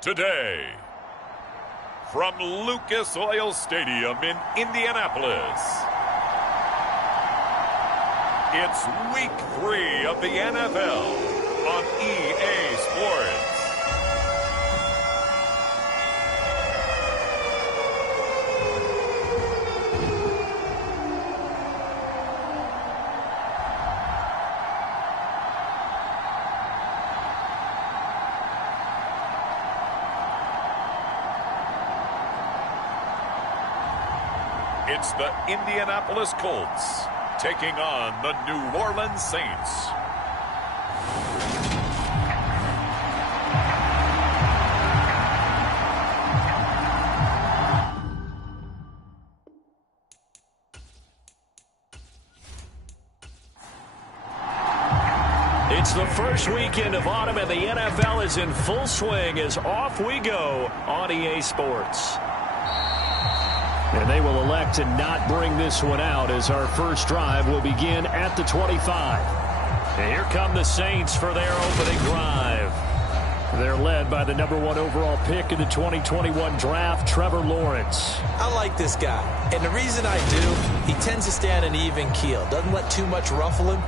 Today, from Lucas Oil Stadium in Indianapolis, it's Week 3 of the NFL on EA Sports. It's the Indianapolis Colts taking on the New Orleans Saints. It's the first weekend of autumn, and the NFL is in full swing as off we go on EA Sports. And they will elect to not bring this one out as our first drive will begin at the 25. And here come the Saints for their opening drive. They're led by the #1 overall pick in the 2021 draft, Trevor Lawrence. I like this guy, and the reason I do, he tends to stand an even keel, doesn't let too much ruffle him.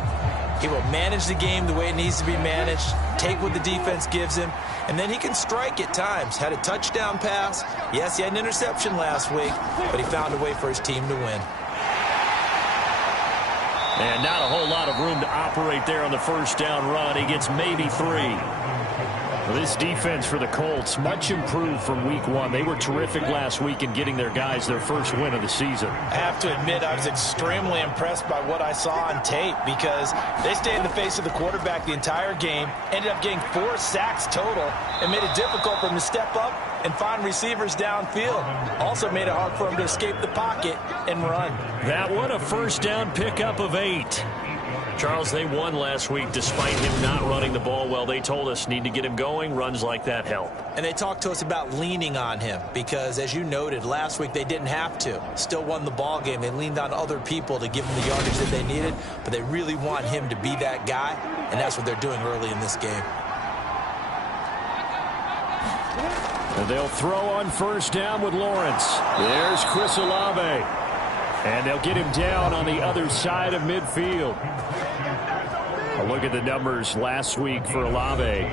He will manage the game the way it needs to be managed, take what the defense gives him, and then he can strike at times. Had a touchdown pass. Yes, he had an interception last week, but he found a way for his team to win. And not a whole lot of room to operate there on the first down run. He gets maybe 3. This defense for the Colts, much improved from week 1. They were terrific last week in getting their guys their first win of the season. I have to admit, I was extremely impressed by what I saw on tape because they stayed in the face of the quarterback the entire game, ended up getting 4 sacks total, and made it difficult for him to step up and find receivers downfield. Also made it hard for him to escape the pocket and run. That one, a first down pickup of 8. Charles, they won last week despite him not running the ball well. They told us need to get him going. Runs like that help. And they talked to us about leaning on him because, as you noted, last week they didn't have to. Still won the ball game. They leaned on other people to give them the yardage that they needed, but they really want him to be that guy, and that's what they're doing early in this game. And they'll throw on first down with Lawrence. There's Chris Olave. And they'll get him down on the other side of midfield. A look at the numbers last week for Olave.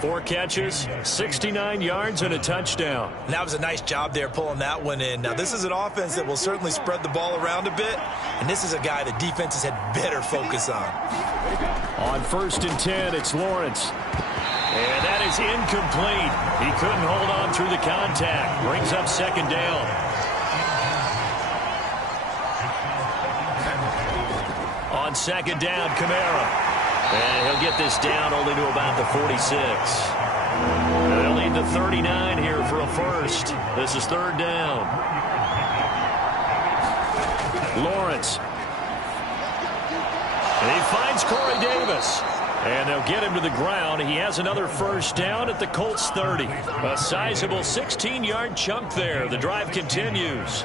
4 catches, 69 yards, and a touchdown. And that was a nice job there pulling that one in. Now, this is an offense that will certainly spread the ball around a bit, and this is a guy the defenses had better focus on. On 1st and 10, it's Lawrence. And that is incomplete. He couldn't hold on through the contact. Brings up 2nd down. On 2nd down, Kamara. And he'll get this down only to about the 46. They'll need the 39 here for a first. This is 3rd down. Lawrence. And he finds Corey Davis. And they'll get him to the ground. He has another first down at the Colts 30. A sizable 16-yard chunk there. The drive continues.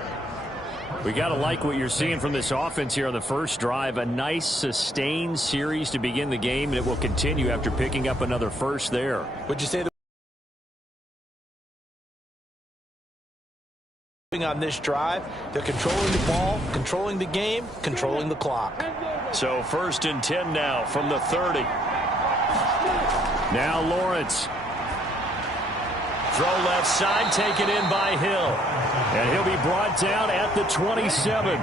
We got to like what you're seeing from this offense here on the first drive. A nice sustained series to begin the game, and it will continue after picking up another first there. Would you say on this drive, they're controlling the ball, controlling the game, controlling the clock. So 1st and 10 now from the 30. Now Lawrence. Throw left side, taken in by Hill. And he'll be brought down at the 27.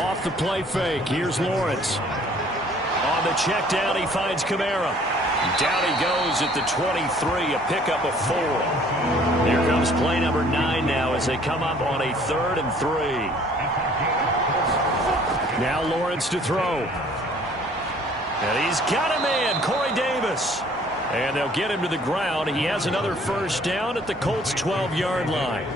Off the play fake, here's Lawrence. On the check down, he finds Kamara. Down he goes at the 23, a pickup of 4. Here comes play number 9 now as they come up on a 3rd and 3. Now Lawrence to throw. And he's got a man, Corey Davis. And they'll get him to the ground. He has another first down at the Colts' 12-yard line.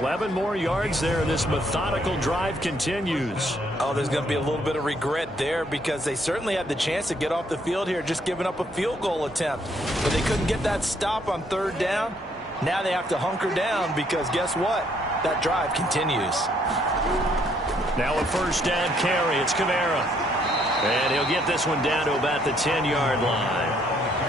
11 more yards there, and this methodical drive continues. Oh, there's going to be a little bit of regret there because they certainly had the chance to get off the field here, just giving up a field goal attempt. But they couldn't get that stop on 3rd down. Now they have to hunker down because guess what? That drive continues. Now a first down carry. It's Kamara. And he'll get this one down to about the 10-yard line.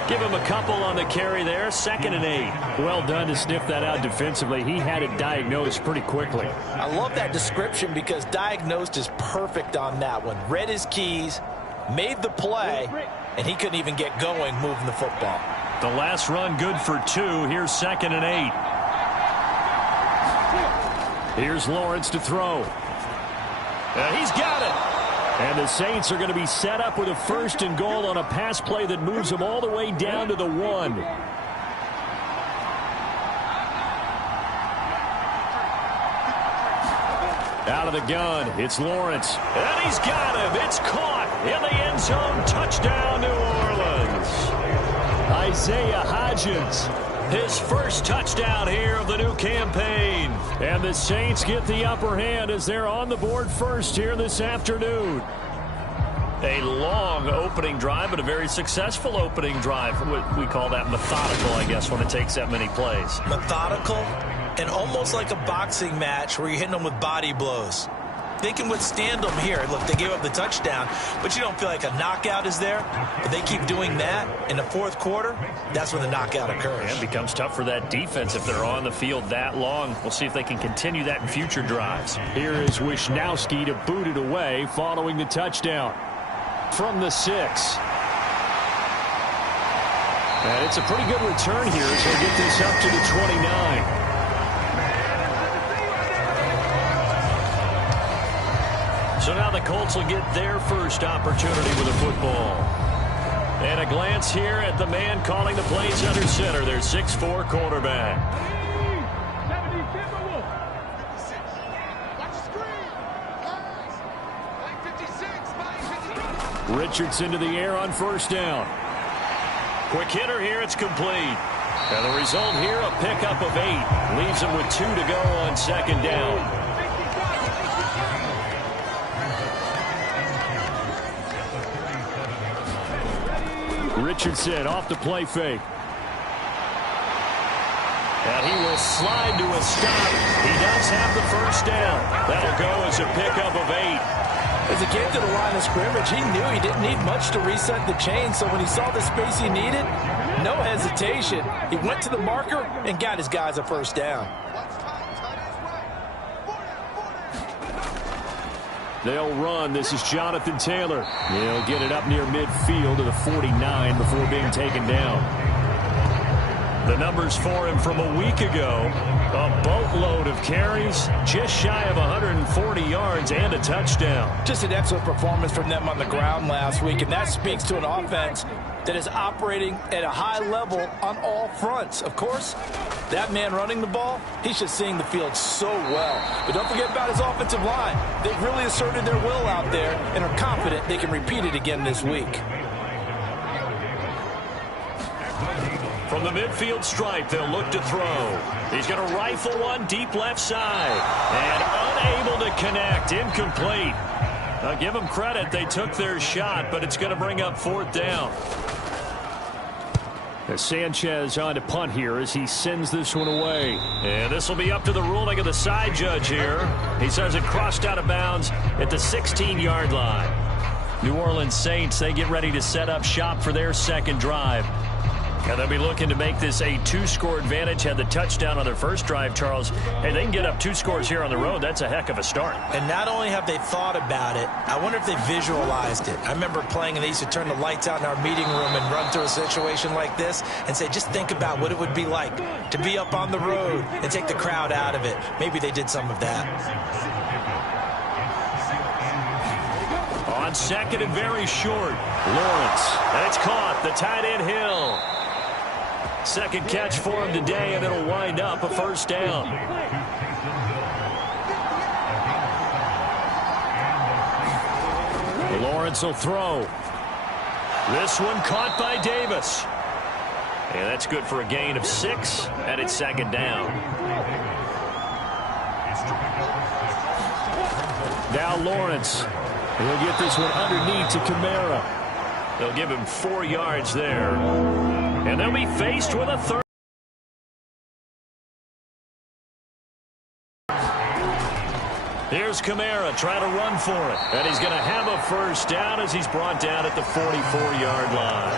Give him a couple on the carry there. 2nd and 8. Well done to sniff that out defensively. He had it diagnosed pretty quickly. I love that description because diagnosed is perfect on that one. Read his keys, made the play, and he couldn't even get going moving the football. The last run good for 2. Here's 2nd and 8. Here's Lawrence to throw. He's got it. And the Saints are going to be set up with a 1st and goal on a pass play that moves them all the way down to the 1. Out of the gun, it's Lawrence. And he's got him. It's caught in the end zone. Touchdown, New Orleans. Isaiah Hodgins. His first touchdown here of the new campaign. And the Saints get the upper hand as they're on the board first here this afternoon. A long opening drive, but a very successful opening drive. We call that methodical, I guess, when it takes that many plays. Methodical and almost like a boxing match where you're hitting them with body blows. They can withstand them here. Look, they gave up the touchdown, but you don't feel like a knockout is there. But they keep doing that in the 4th quarter, that's when the knockout occurs. And it becomes tough for that defense if they're on the field that long. We'll see if they can continue that in future drives. Here is Wisnowski to boot it away following the touchdown. From the 6. And it's a pretty good return here as they get this up to the 29. So now the Colts will get their first opportunity with the football. And a glance here at the man calling the plays under center, their 6'4" quarterback. Richardson to the air on 1st down. Quick hitter here, it's complete. And the result here, a pickup of 8. Leaves him with 2 to go on 2nd down. Richardson off the play fake. And he will slide to a stop. He does have the 1st down. That'll go as a pickup of 8. As he came to the line of scrimmage, he knew he didn't need much to reset the chain. So when he saw the space he needed, no hesitation. He went to the marker and got his guys a 1st down. They'll run. This is Jonathan Taylor. He'll get it up near midfield to the 49 before being taken down. The numbers for him from a week ago, a boatload of carries, just shy of 140 yards and a touchdown. Just an excellent performance from them on the ground last week, and that speaks to an offense that is operating at a high level on all fronts. Of course, that man running the ball, he's just seeing the field so well. But don't forget about his offensive line. They've really asserted their will out there and are confident they can repeat it again this week. From the midfield stripe, they'll look to throw. He's going to rifle one deep left side. And unable to connect. Incomplete. I'll give them credit. They took their shot, but it's going to bring up 4th down. As Sanchez on to punt here as he sends this one away. And this will be up to the ruling of the side judge here. He says it crossed out of bounds at the 16-yard line. New Orleans Saints, they get ready to set up shop for their 2nd drive. And they'll be looking to make this a 2-score advantage. Had the touchdown on their first drive, Charles. Hey, they can get up 2 scores here on the road. That's a heck of a start. And not only have they thought about it, I wonder if they visualized it. I remember playing and they used to turn the lights out in our meeting room and run through a situation like this and say, just think about what it would be like to be up on the road and take the crowd out of it. Maybe they did some of that. On 2nd and very short, Lawrence. And it's caught. The tight end Hill. 2nd catch for him today, and it'll wind up a 1st down. Lawrence will throw. This one caught by Davis. And that's good for a gain of 6, and it's 2nd down. Now Lawrence. He'll get this one underneath to Kamara. They'll give him 4 yards there. And they'll be faced with a 3rd. Here's Kamara trying to run for it. And he's going to have a first down as he's brought down at the 44-yard line.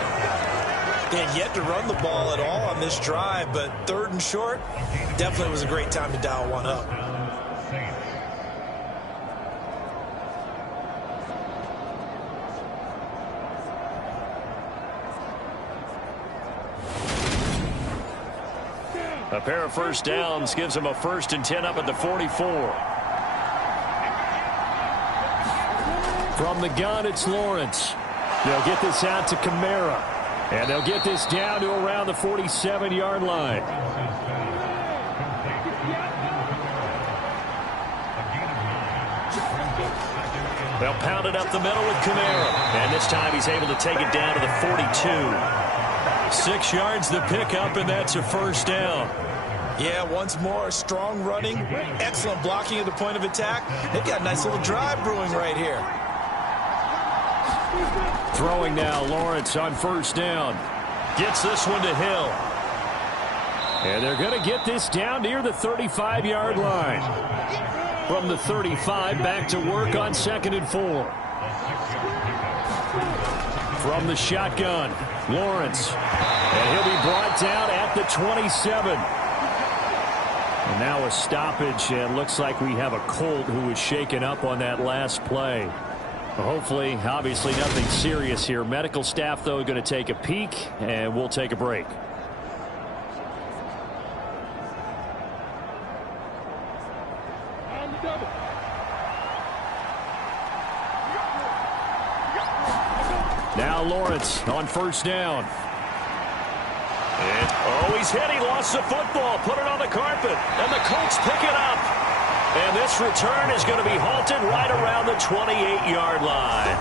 They had yet to run the ball at all on this drive, but 3rd and short, definitely was a great time to dial one up. A pair of first downs gives him a 1st and 10 up at the 44. From the gun, it's Lawrence. They'll get this out to Kamara. And they'll get this down to around the 47-yard line. They'll pound it up the middle with Kamara. And this time he's able to take it down to the 42. 6 yards the pickup, and that's a first down. Yeah, once more, strong running, excellent blocking at the point of attack. They've got a nice little drive brewing right here. Throwing now, Lawrence on first down. Gets this one to Hill. And they're going to get this down near the 35-yard line. From the 35, back to work on 2nd and 4. From the shotgun, Lawrence. And he'll be brought down at the 27. And now a stoppage, and looks like we have a Colt who was shaken up on that last play. Hopefully, obviously nothing serious here. Medical staff, though, going to take a peek, and we'll take a break. Now Lawrence on first down. And, he's hit. He lost the football. Put it on the carpet. And the Colts pick it up. And this return is going to be halted right around the 28-yard line.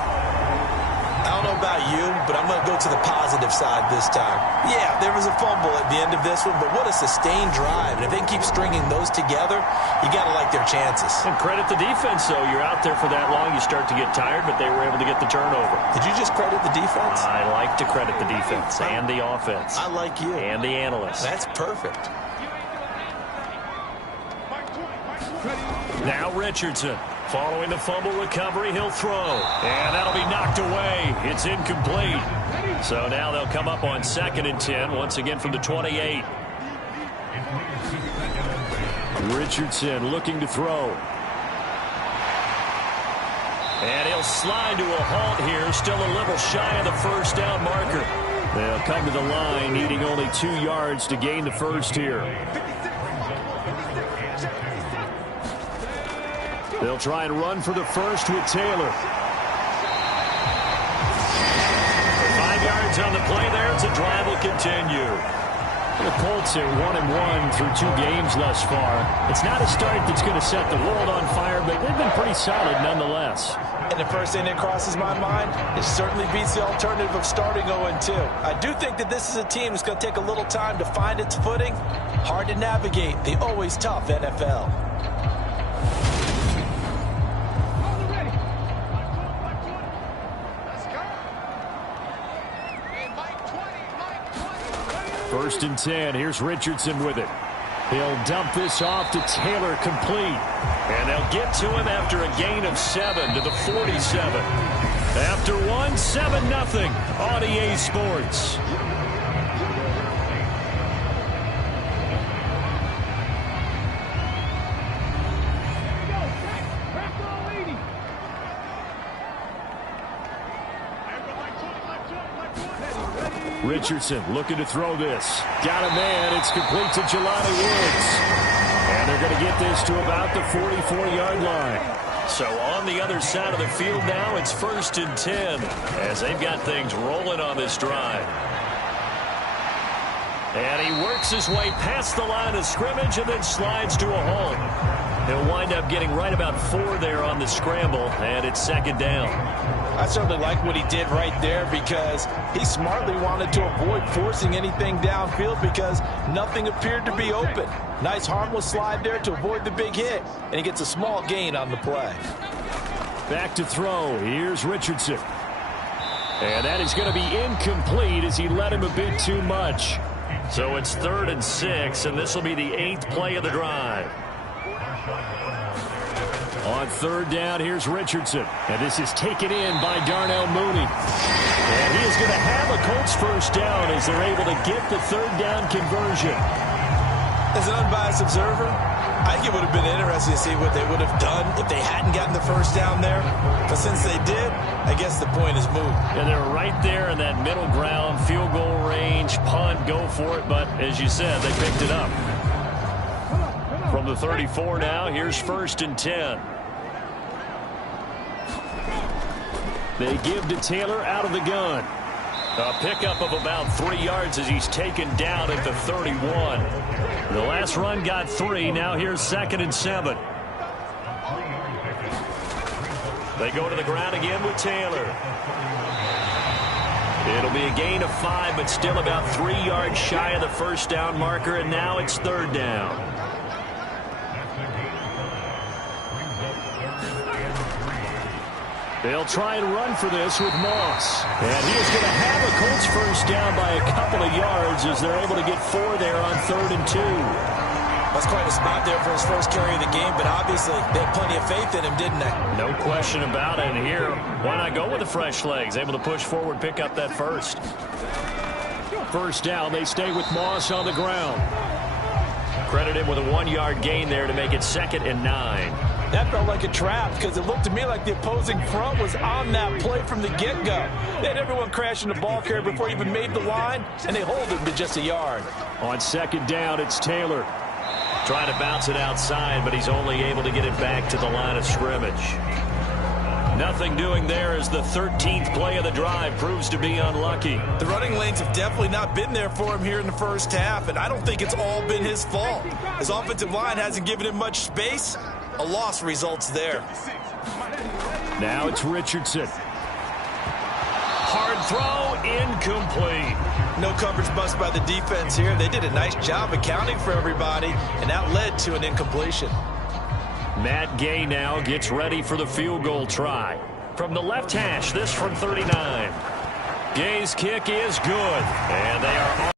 I don't know about you, but I'm going to go to the positive side this time. Yeah, there was a fumble at the end of this one, but what a sustained drive. And if they can keep stringing those together, you got to like their chances. And credit the defense, though. You're out there for that long, you start to get tired, but they were able to get the turnover. Did you just credit the defense? I like to credit the defense and the offense. I like you. And the analysts. That's perfect. Now Richardson. Following the fumble recovery, he'll throw. And that'll be knocked away. It's incomplete. So now they'll come up on 2nd and 10, once again from the 28. Richardson looking to throw. And he'll slide to a halt here, still a little shy of the first down marker. They'll come to the line, needing only 2 yards to gain the first here. They'll try and run for the first with Taylor. 5 yards on the play there. It's a drive will continue. The Colts are 1-1 through 2 games thus far. It's not a start that's going to set the world on fire, but they've been pretty solid nonetheless. And the first thing that crosses my mind, it certainly beats the alternative of starting 0-2. I do think that this is a team that's going to take a little time to find its footing. Hard to navigate the always tough NFL. First and 10. Here's Richardson with it. He'll dump this off to Taylor, complete. And they'll get to him after a gain of 7 to the 47. After 1, 7-0 on EA Sports. Richardson looking to throw this. Got a man. It's complete to Jelani Woods. And they're going to get this to about the 44-yard line. So on the other side of the field now, it's 1st and 10 as they've got things rolling on this drive. And he works his way past the line of scrimmage and then slides to a halt. He'll wind up getting right about 4 there on the scramble, and it's 2nd down. I certainly like what he did right there because he smartly wanted to avoid forcing anything downfield because nothing appeared to be open. Nice harmless slide there to avoid the big hit, and he gets a small gain on the play. Back to throw. Here's Richardson. And that is going to be incomplete as he led him a bit too much. So it's 3rd and 6, and this will be the 8th play of the drive. On third down, here's Richardson. And this is taken in by Darnell Mooney. And he is going to have a Colts first down as they're able to get the third down conversion. As an unbiased observer, I think it would have been interesting to see what they would have done if they hadn't gotten the first down there. But since they did, I guess the point is moot. And they're right there in that middle ground, field goal range, punt, go for it. But as you said, they picked it up. From the 34 now, here's 1st and 10. They give to Taylor out of the gun. A pickup of about 3 yards as he's taken down at the 31. The last run got 3. Now here's 2nd and 7. They go to the ground again with Taylor. It'll be a gain of 5, but still about 3 yards shy of the first down marker, and now it's 3rd down. They'll try and run for this with Moss. And he is going to have a Colts first down by a couple of yards as they're able to get 4 there on 3rd and 2. That's quite a spot there for his first carry of the game, but obviously they had plenty of faith in him, didn't they? No question about it. And here, why not go with the fresh legs? Able to push forward, pick up that first. First down, they stay with Moss on the ground. Credit him with a 1-yard gain there to make it 2nd and 9. That felt like a trap because it looked to me like the opposing front was on that play from the get-go. They had everyone crashing the ball carrier before he even made the line, and they hold him to just a yard. On 2nd down, it's Taylor. Trying to bounce it outside, but he's only able to get it back to the line of scrimmage. Nothing doing there as the 13th play of the drive proves to be unlucky. The running lanes have definitely not been there for him here in the first half, and I don't think it's all been his fault. His offensive line hasn't given him much space. A loss results there. Now it's Richardson. Hard throw, incomplete. No coverage bust by the defense here. They did a nice job accounting for everybody, and that led to an incompletion. Matt Gay now gets ready for the field goal try. From the left hash, this from 39. Gay's kick is good, and they are on.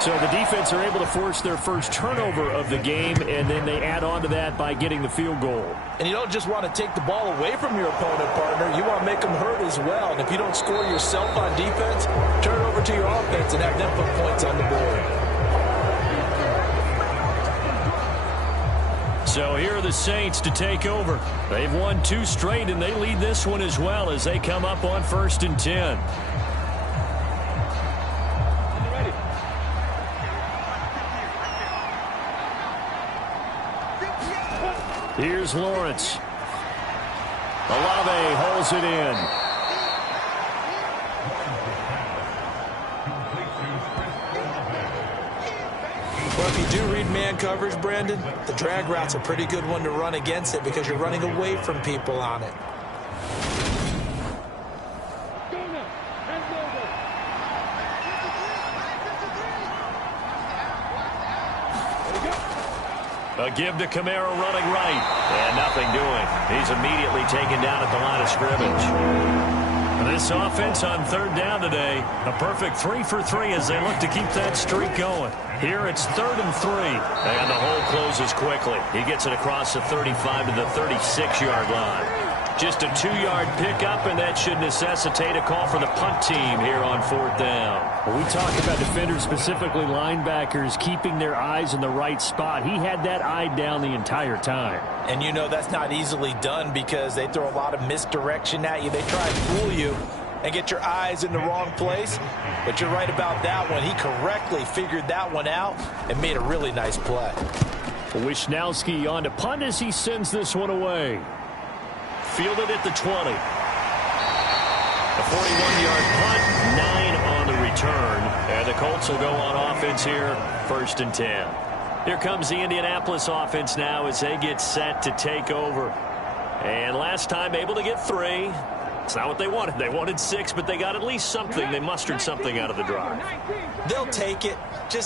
So the defense are able to force their first turnover of the game, and then they add on to that by getting the field goal. And you don't just want to take the ball away from your opponent, partner. You want to make them hurt as well. And if you don't score yourself on defense, turn it over to your offense and have them put points on the board. So here are the Saints to take over. They've won 2 straight, and they lead this one as well as they come up on 1st and 10. Here's Lawrence. Olave holds it in. Well, if you do read man coverage, Brandon, the drag route's a pretty good one to run against it because you're running away from people on it. A give to Kamara running right. And nothing doing. He's immediately taken down at the line of scrimmage. This offense on 3rd down today, a perfect 3 for 3 as they look to keep that streak going. Here it's 3rd and 3. And the hole closes quickly. He gets it across the 35 to the 36-yard line. Just a 2-yard pickup, and that should necessitate a call for the punt team here on 4th down. When we talk about defenders, specifically linebackers, keeping their eyes in the right spot, he had that eye down the entire time. And you know that's not easily done because they throw a lot of misdirection at you. They try and fool you and get your eyes in the wrong place. But you're right about that one. He correctly figured that one out and made a really nice play. Wisnowski on to punt as he sends this one away. Fielded at the 20. A 41-yard punt, 9 on the return. And the Colts will go on offense here, 1st and 10. Here comes the Indianapolis offense now as they get set to take over. And last time able to get 3. It's not what they wanted. They wanted 6, but they got at least something. They mustered something out of the drive. They'll take it.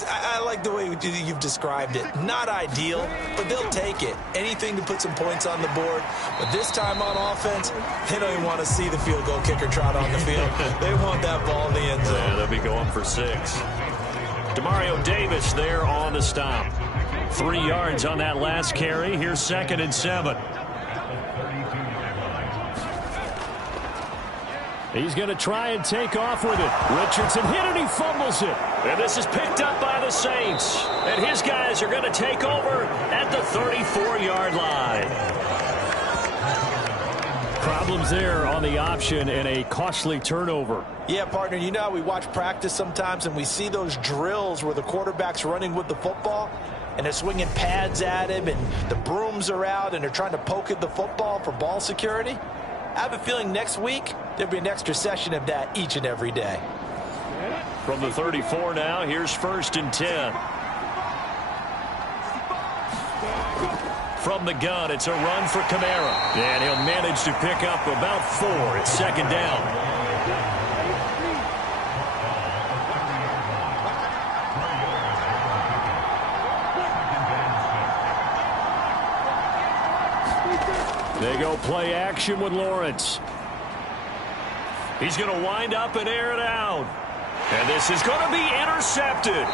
I like the way you've described it. Not ideal, but they'll take it. Anything to put some points on the board. But this time on offense, they don't even want to see the field goal kicker trot on the field. They want that ball in the end zone. Yeah, they'll be going for 6. Demario Davis there on the stop. 3 yards on that last carry. Here's 2nd and 7. He's going to try and take off with it. Richardson hit it. He fumbles it. And this is picked up by the Saints. And his guys are going to take over at the 34-yard line. Problems there on the option and a costly turnover. Yeah, partner, you know how we watch practice sometimes and we see those drills where the quarterback's running with the football and they're swinging pads at him and the brooms are out and they're trying to poke at the football for ball security? I have a feeling next week there'll be an extra session of that each and every day. From the 34 now, here's 1st and 10. From the gun, it's a run for Kamara. And he'll manage to pick up about 4. It's 2nd down. They go play action with Lawrence. He's going to wind up and air it out. And this is going to be intercepted.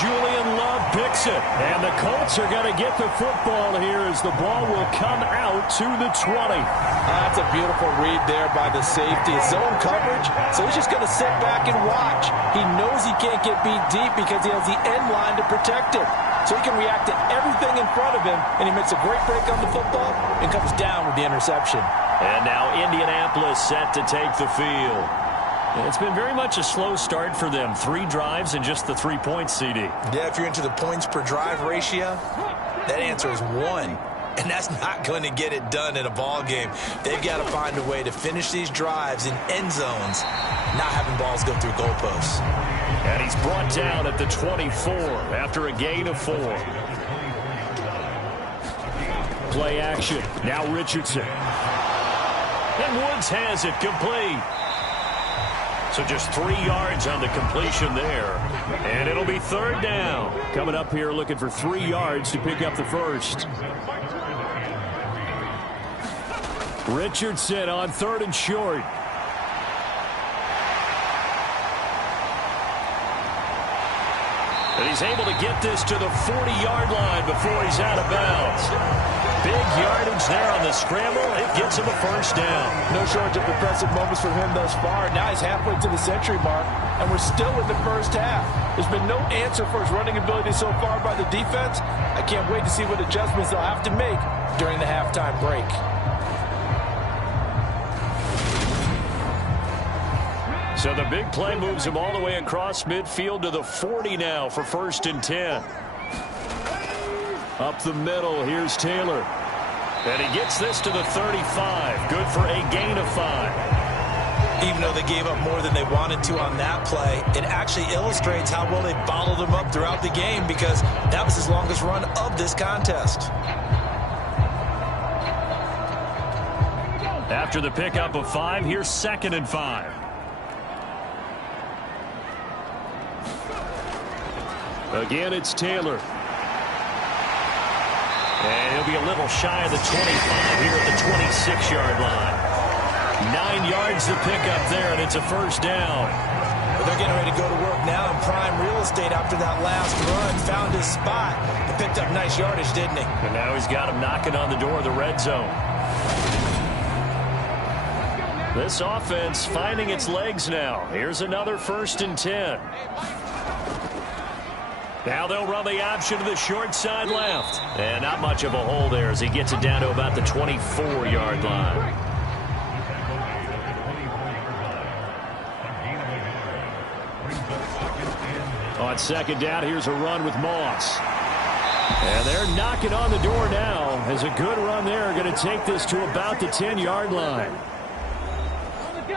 Julian Love picks it. And the Colts are going to get the football here as the ball will come out to the 20. That's a beautiful read there by the safety. It's zone coverage, so he's just going to sit back and watch. He knows he can't get beat deep because he has the end line to protect it. So he can react to everything in front of him, and he makes a great break on the football and comes down with the interception. And now Indianapolis set to take the field. It's been very much a slow start for them. 3 drives and just the 3 points, CD. Yeah, if you're into the points per drive ratio, that answer is 1. And that's not going to get it done in a ball game. They've got to find a way to finish these drives in end zones, not having balls go through goalposts. And he's brought down at the 24 after a gain of 4. Play action. Now Richardson. And Woods has it complete. So just 3 yards on the completion there. And it'll be 3rd down. Coming up here looking for 3 yards to pick up the first. Richardson on 3rd and short. And he's able to get this to the 40-yard line before he's out of bounds. Big yardage there on the scramble. It gets him a 1st down. No shortage of impressive moments from him thus far. Now he's halfway to the century mark, and we're still in the first half. There's been no answer for his running ability so far by the defense. I can't wait to see what adjustments they'll have to make during the halftime break. So the big play moves him all the way across midfield to the 40 now for 1st and 10. Up the middle, here's Taylor. And he gets this to the 35. Good for a gain of 5. Even though they gave up more than they wanted to on that play, it actually illustrates how well they bottled him up throughout the game because that was his longest run of this contest. After the pickup of 5, here's 2nd and 5. Again, it's Taylor. And he'll be a little shy of the 25 here at the 26-yard line. 9 yards to pick up there, and it's a 1st down. But they're getting ready to go to work now in prime real estate after that last run. Found his spot and picked up nice yardage, didn't he? And now he's got him knocking on the door of the red zone. This offense finding its legs now. Here's another 1st and 10. Now they'll run the option to the short side left. And not much of a hole there as he gets it down to about the 24-yard line. On 2nd down, here's a run with Moss. And they're knocking on the door now as a good run there. Going to take this to about the 10-yard line.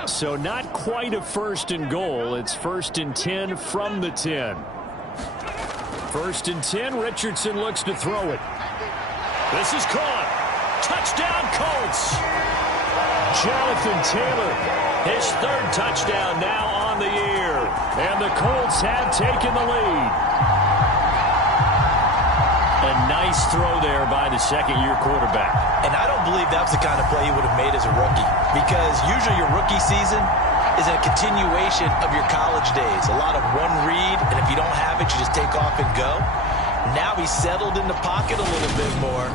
So not quite a 1st and goal. It's 1st and 10 from the 10. 1st and 10. Richardson looks to throw it. This is caught. Touchdown, Colts. Jonathan Taylor. His third touchdown now on the year. And the Colts have taken the lead. A nice throw there by the second-year quarterback. And I don't believe that was the kind of play he would have made as a rookie, because usually your rookie season is a continuation of your college days. A lot of one read, and if you don't have it, you just take off and go. Now he's settled in the pocket a little bit more,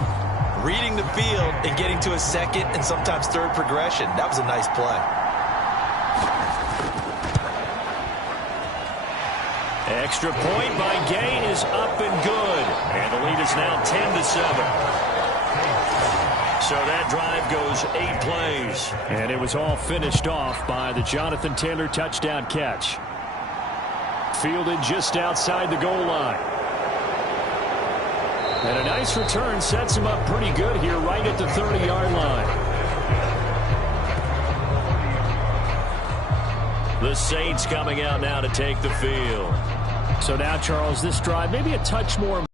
reading the field and getting to a second and sometimes third progression. That was a nice play. Extra point by Gay is up and good. And the lead is now 10-7. So that drive goes 8 plays. And it was all finished off by the Jonathan Taylor touchdown catch. Fielded just outside the goal line. And a nice return sets him up pretty good here right at the 30-yard line. The Saints coming out now to take the field. So now, Charles, this drive maybe a touch more.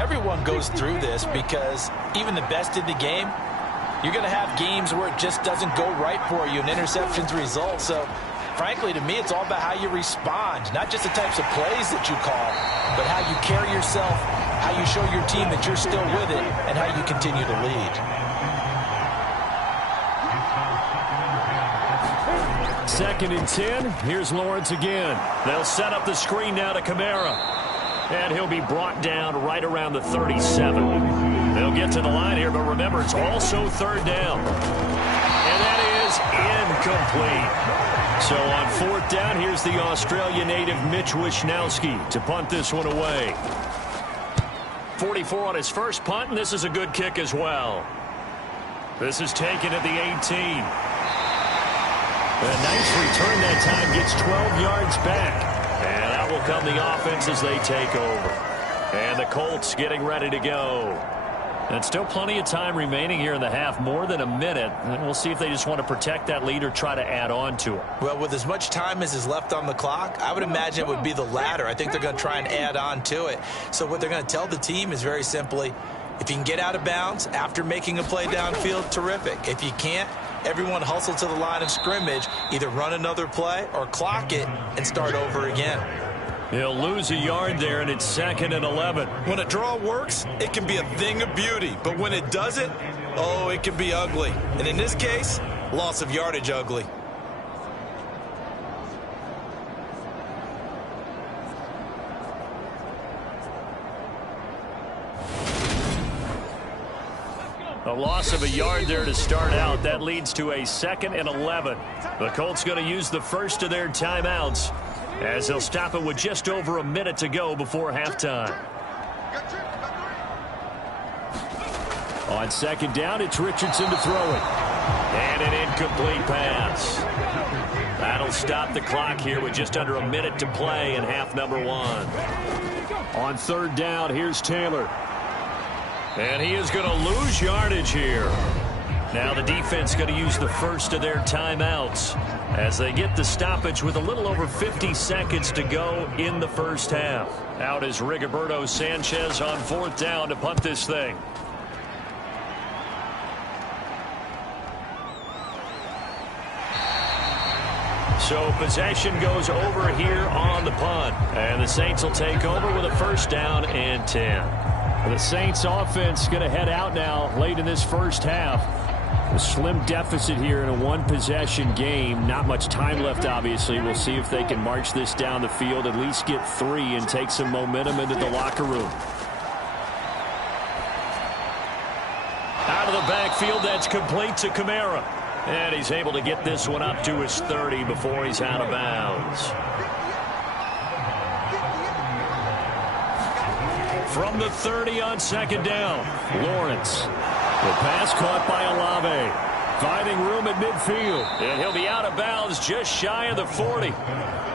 Everyone goes through this because even the best in the game, you're going to have games where it just doesn't go right for you and interceptions result. So, frankly, to me, it's all about how you respond, not just the types of plays that you call, but how you carry yourself, how you show your team that you're still with it, and how you continue to lead. Second and 10. Here's Lawrence again. They'll set up the screen now to Kamara. And he'll be brought down right around the 37. They'll get to the line here, but remember, it's also third down. And that is incomplete. So on fourth down, here's the Australia native Mitch Wishnowsky to punt this one away. 44 on his first punt, and this is a good kick as well. This is taken at the 18. A nice return that time, gets 12 yards back. And out will come the offense as they take over. And the Colts getting ready to go. And still plenty of time remaining here in the half, more than a minute. And we'll see if they just want to protect that lead or try to add on to it. Well, with as much time as is left on the clock, I would imagine it would be the latter. I think they're going to try and add on to it. So what they're going to tell the team is very simply, if you can get out of bounds after making a play downfield, terrific. If you can't, everyone hustle to the line of scrimmage, either run another play or clock it and start over again. He'll lose a yard there, and it's 2nd and 11. When a draw works, it can be a thing of beauty. But when it doesn't, oh, it can be ugly. And in this case, loss of yardage ugly. A loss of a yard there to start out. That leads to a 2nd and 11. The Colts going to use the first of their timeouts as they'll stop it with just over a minute to go before halftime. On second down, it's Richardson to throw it. And an incomplete pass. That'll stop the clock here with just under a minute to play in half number 1. On third down, here's Taylor. And he is going to lose yardage here. Now the defense going to use the first of their timeouts as they get the stoppage with a little over 50 seconds to go in the first half. Out is Rigoberto Sanchez on fourth down to punt this thing. So possession goes over here on the punt. And the Saints will take over with a first down and 10. The Saints offense going to head out now late in this first half. A slim deficit here in a one-possession game. Not much time left, obviously. We'll see if they can march this down the field, at least get 3 and take some momentum into the locker room. Out of the backfield, that's complete to Kamara. And he's able to get this one up to his 30 before he's out of bounds. From the 30 on second down, Lawrence. The pass caught by Olave. Finding room at midfield. And he'll be out of bounds just shy of the 40.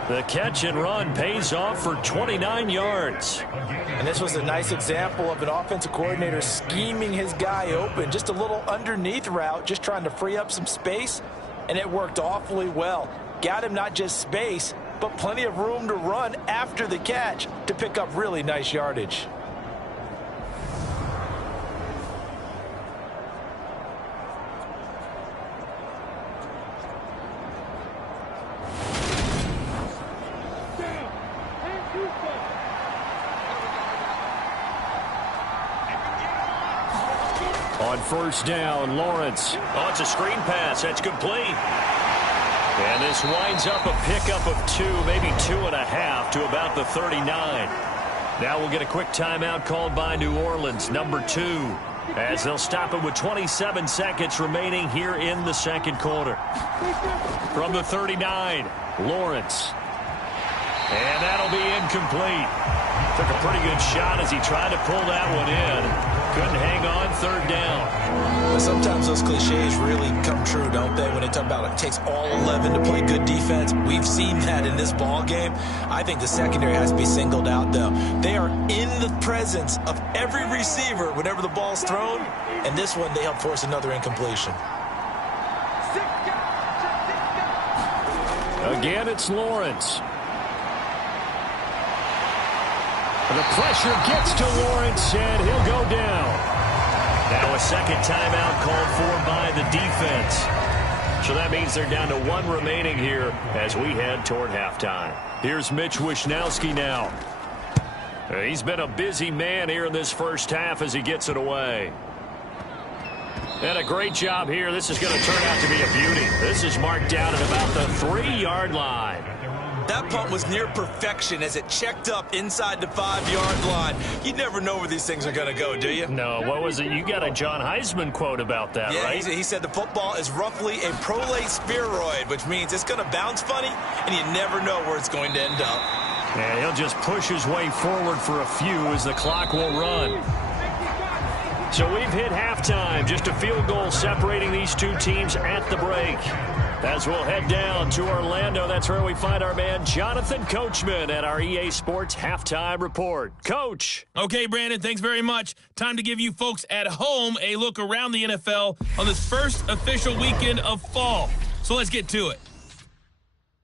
The catch and run pays off for 29 yards. And this was a nice example of an offensive coordinator scheming his guy open. Just a little underneath route, just trying to free up some space. And it worked awfully well. Got him not just space, but plenty of room to run after the catch to pick up really nice yardage. On first down, Lawrence. Oh, it's a screen pass. That's complete. And this winds up a pickup of 2, maybe 2.5 to about the 39. Now we'll get a quick timeout called by New Orleans, number 2, as they'll stop it with 27 seconds remaining here in the second quarter. From the 39, Lawrence. And that'll be incomplete. Took a pretty good shot as he tried to pull that one in. Couldn't hang on, third down. Sometimes those cliches really come true, don't they? When they talk about it takes all 11 to play good defense. We've seen that in this ball game. I think the secondary has to be singled out, though. They are in the presence of every receiver whenever the ball's thrown. And this one, they help force another incompletion. Again, it's Lawrence. The pressure gets to Lawrence, and he'll go down. Now a second timeout called for by the defense. So that means they're down to 1 remaining here as we head toward halftime. Here's Mitch Wishnowsky now. He's been a busy man here in this first half as he gets it away. And a great job here. This is going to turn out to be a beauty. This is marked down at about the 3-yard line. That punt was near perfection as it checked up inside the 5-yard line. You never know where these things are going to go, do you? No, what was it? You got a John Heisman quote about that, yeah, right? He said the football is roughly a prolate spheroid, which means it's going to bounce funny, and you never know where it's going to end up. And he'll just push his way forward for a few as the clock will run. So we've hit halftime. Just a field goal separating these two teams at the break. As we'll head down to Orlando, that's where we find our man Jonathan Coachman at our EA Sports Halftime Report. Coach. Okay, Brandon, thanks very much. Time to give you folks at home a look around the NFL on this first official weekend of fall. So let's get to it.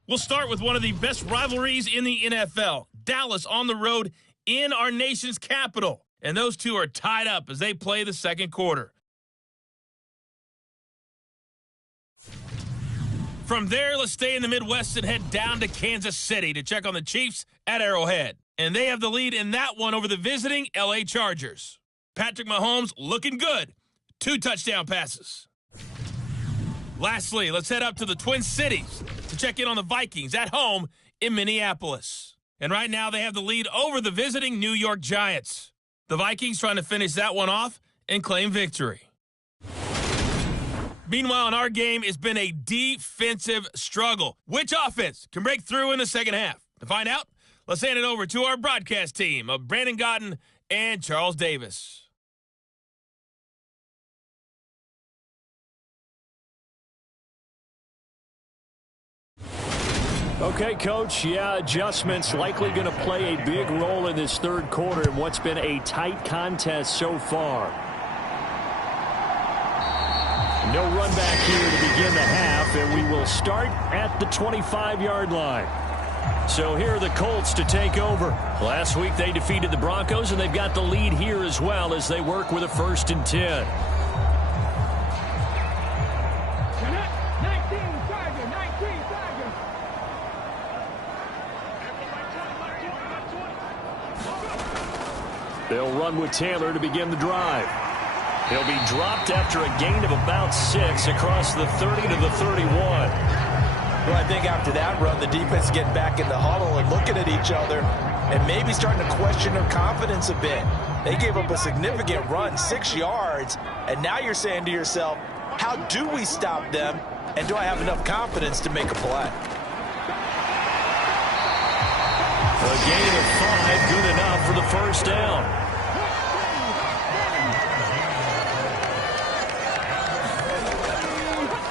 We'll start with one of the best rivalries in the NFL. Dallas on the road in our nation's capital. And those two are tied up as they play the second quarter. From there, let's stay in the Midwest and head down to Kansas City to check on the Chiefs at Arrowhead. And they have the lead in that one over the visiting L.A. Chargers. Patrick Mahomes looking good. 2 touchdown passes. Lastly, let's head up to the Twin Cities to check in on the Vikings at home in Minneapolis. And right now they have the lead over the visiting New York Giants. The Vikings trying to finish that one off and claim victory. Meanwhile, in our game, it's been a defensive struggle. Which offense can break through in the second half? To find out, let's hand it over to our broadcast team of Brandon Gotten and Charles Davis. Okay, Coach, adjustments likely going to play a big role in this third quarter in what's been a tight contest so far. No run back here to begin the half, and we will start at the 25-yard line. So here are the Colts to take over. Last week they defeated the Broncos, and they've got the lead here as well as they work with a 1st and 10. They'll run with Taylor to begin the drive. He'll be dropped after a gain of about 6 across the 30 to the 31. Well, I think after that run, the defense get back in the huddle and looking at each other and maybe starting to question their confidence a bit. They gave up a significant run, 6 yards, and now you're saying to yourself, how do we stop them, and do I have enough confidence to make a play? A gain of 5, good enough for the first down.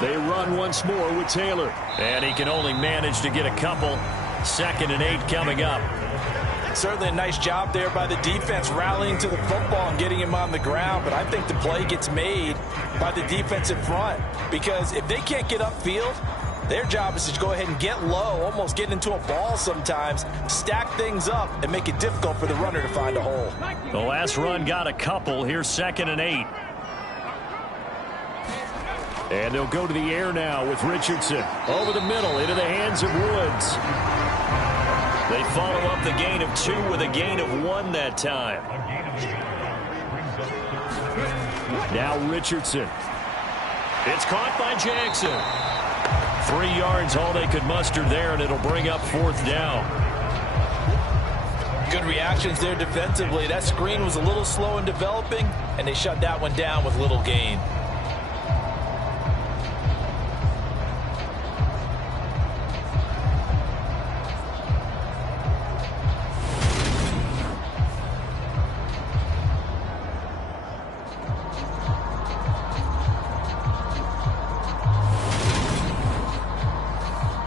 They run once more with Taylor. And he can only manage to get a couple. 2nd and 8 coming up. Certainly a nice job there by the defense rallying to the football and getting him on the ground. But I think the play gets made by the defensive front. Because if they can't get upfield, their job is to go ahead and get low, almost get into a ball sometimes, stack things up, and make it difficult for the runner to find a hole. The last run got a couple. Here's 2nd and 8. And they'll go to the air now with Richardson. Over the middle, into the hands of Woods. They follow up the gain of 2 with a gain of 1 that time. Now Richardson. It's caught by Jackson. 3 yards all they could muster there, and it'll bring up 4th down. Good reactions there defensively. That screen was a little slow in developing, and they shut that one down with little gain.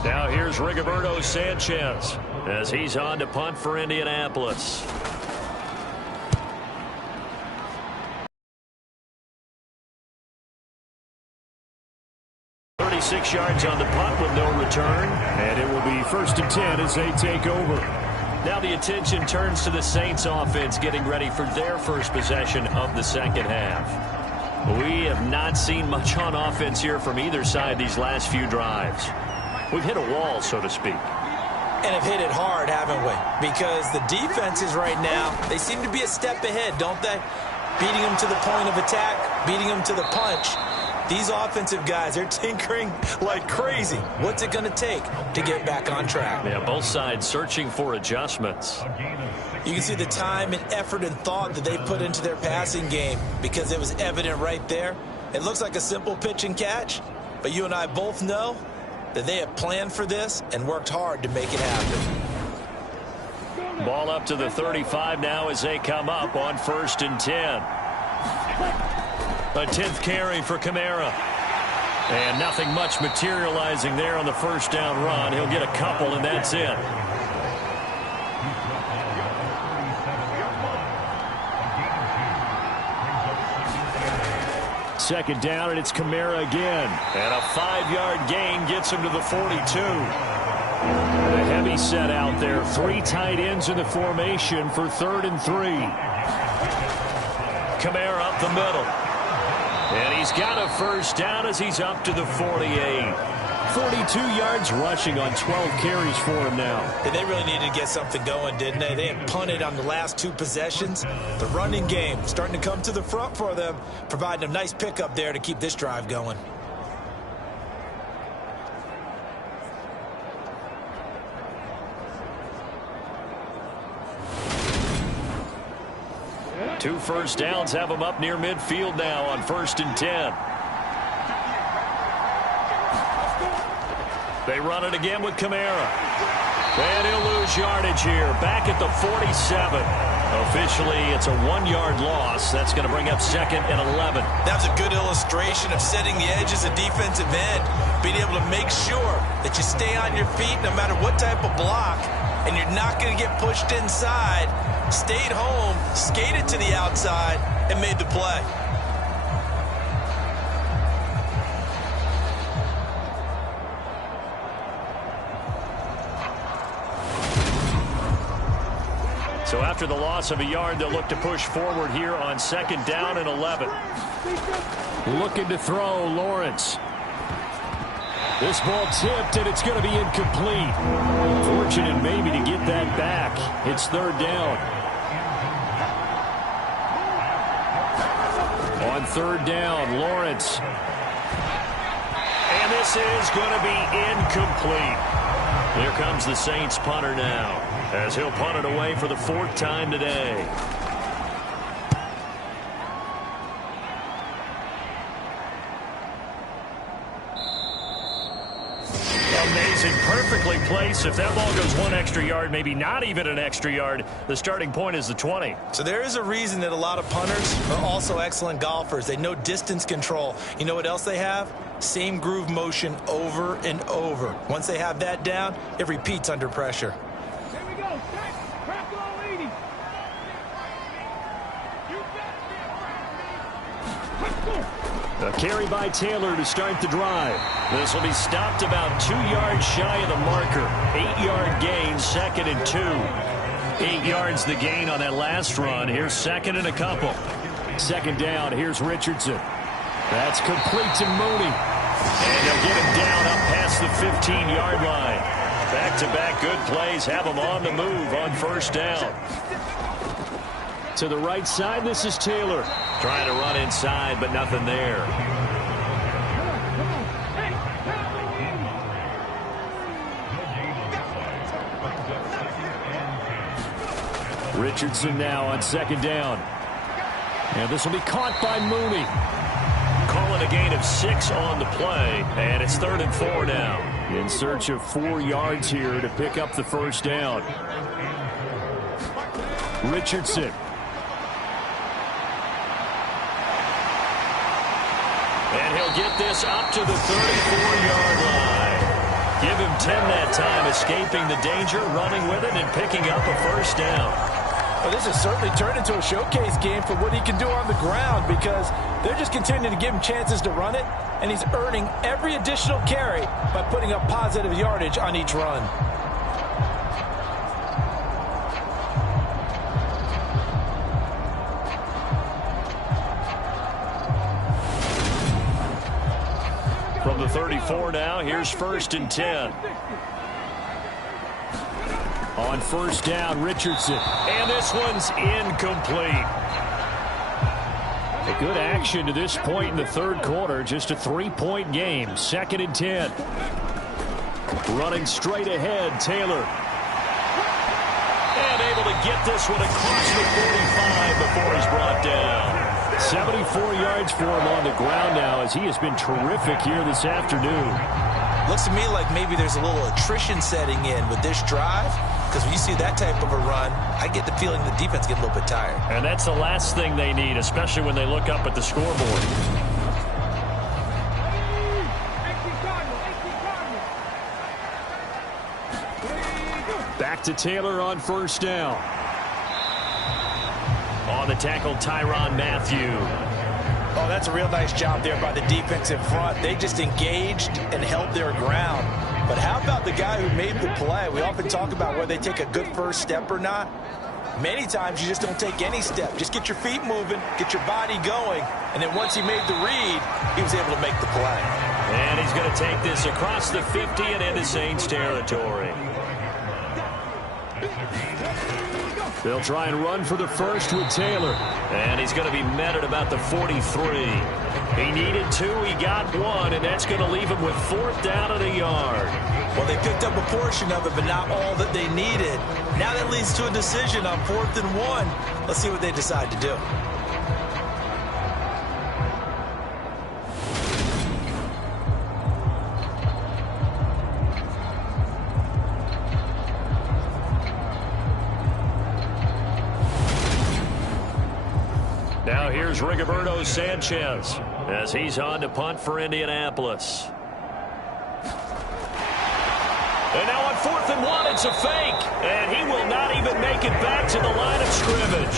Now here's Rigoberto Sanchez as he's on to punt for Indianapolis. .36 yards on the punt with no return, and it will be 1st and 10 as they take over. Now the attention turns to the Saints offense getting ready for their first possession of the second half. We have not seen much on offense here from either side these last few drives. We've hit a wall, so to speak. And have hit it hard, haven't we? Because the defenses right now, they seem to be a step ahead, don't they? Beating them to the point of attack, beating them to the punch. These offensive guys, they're tinkering like crazy. What's it going to take to get back on track? Yeah, both sides searching for adjustments. You can see the time and effort and thought that they put into their passing game because it was evident right there. It looks like a simple pitch and catch, but you and I both know that they have planned for this and worked hard to make it happen. Ball up to the 35 now as they come up on 1st and 10. A 10th carry for Kamara. And nothing much materializing there on the 1st down run. He'll get a couple, and that's it. Second down, and it's Kamara again. And a 5-yard gain gets him to the 42. The heavy set out there. 3 tight ends in the formation for 3rd and 3. Kamara up the middle. And he's got a 1st down as he's up to the 48. 42 yards rushing on 12 carries for him now. And they really needed to get something going, didn't they? They had punted on the last 2 possessions. The running game starting to come to the front for them, providing a nice pickup there to keep this drive going. Two 1st downs have him up near midfield now on 1st and 10. They run it again with Kamara. And he'll lose yardage here. Back at the 47. Officially, it's a 1-yard loss. That's going to bring up 2nd and 11. That was a good illustration of setting the edge as a defensive end. Being able to make sure that you stay on your feet no matter what type of block. And you're not going to get pushed inside. Stayed home, skated to the outside, and made the play. So after the loss of a yard, they'll look to push forward here on 2nd down and 11. Looking to throw, Lawrence. This ball tipped, and it's going to be incomplete. Fortunate maybe to get that back. It's 3rd down. On 3rd down, Lawrence. And this is going to be incomplete. Here comes the Saints punter now, as he'll punt it away for the 4th time today. Amazing, perfectly placed. If that ball goes 1 extra yard, maybe not even an extra yard, the starting point is the 20. So there is a reason that a lot of punters are also excellent golfers. They know distance control. You know what else they have? Same groove motion over and over. Once they have that down, it repeats under pressure. Here we go. Crack all 80. You A carry by Taylor to start the drive. This will be stopped about 2 yards shy of the marker. 8-yard gain, 2nd and 2. 8 yards the gain on that last run. Here's 2nd and a couple. 2nd down, here's Richardson. That's complete to Mooney. And they'll get him down up past the 15-yard line. Back-to-back good plays have him on the move on 1st down. To the right side, this is Taylor. Trying to run inside, but nothing there. Richardson now on second down. And this will be caught by Mooney. Calling a gain of 6 on the play, and it's 3rd and 4 now. In search of 4 yards here to pick up the first down. Richardson. And he'll get this up to the 34-yard line. Give him 10 that time, escaping the danger, running with it, and picking up a first down. Well, this has certainly turned into a showcase game for what he can do on the ground, because they're just continuing to give him chances to run it, and he's earning every additional carry by putting up positive yardage on each run. From the 34 now, here's 1st and 10. On first down, Richardson. And this one's incomplete. A good action to this point in the third quarter. Just a 3-point game. 2nd and 10. Running straight ahead, Taylor. And able to get this one across the 45 before he's brought down. 74 yards for him on the ground now, as he has been terrific here this afternoon. Looks to me like maybe there's a little attrition setting in with this drive, because when you see that type of a run, I get the feeling the defense gets a little bit tired. And that's the last thing they need, especially when they look up at the scoreboard. Back to Taylor on first down. On the tackle, Tyrann Mathieu. Oh, that's a real nice job there by the defense in front. They just engaged and held their ground. But how about the guy who made the play? We often talk about whether they take a good first step or not. Many times you just don't take any step. Just get your feet moving, get your body going, and then once he made the read, he was able to make the play. And he's going to take this across the 50 and into Saints territory. They'll try and run for the first with Taylor. And he's going to be met at about the 43. He needed 2, he got 1, and that's going to leave him with 4th down and a yard. Well, they picked up a portion of it, but not all that they needed. Now that leads to a decision on 4th and 1. Let's see what they decide to do. Now here's Rigoberto Sanchez as he's on to punt for Indianapolis. And now on 4th and 1, it's a fake. And he will not even make it back to the line of scrimmage.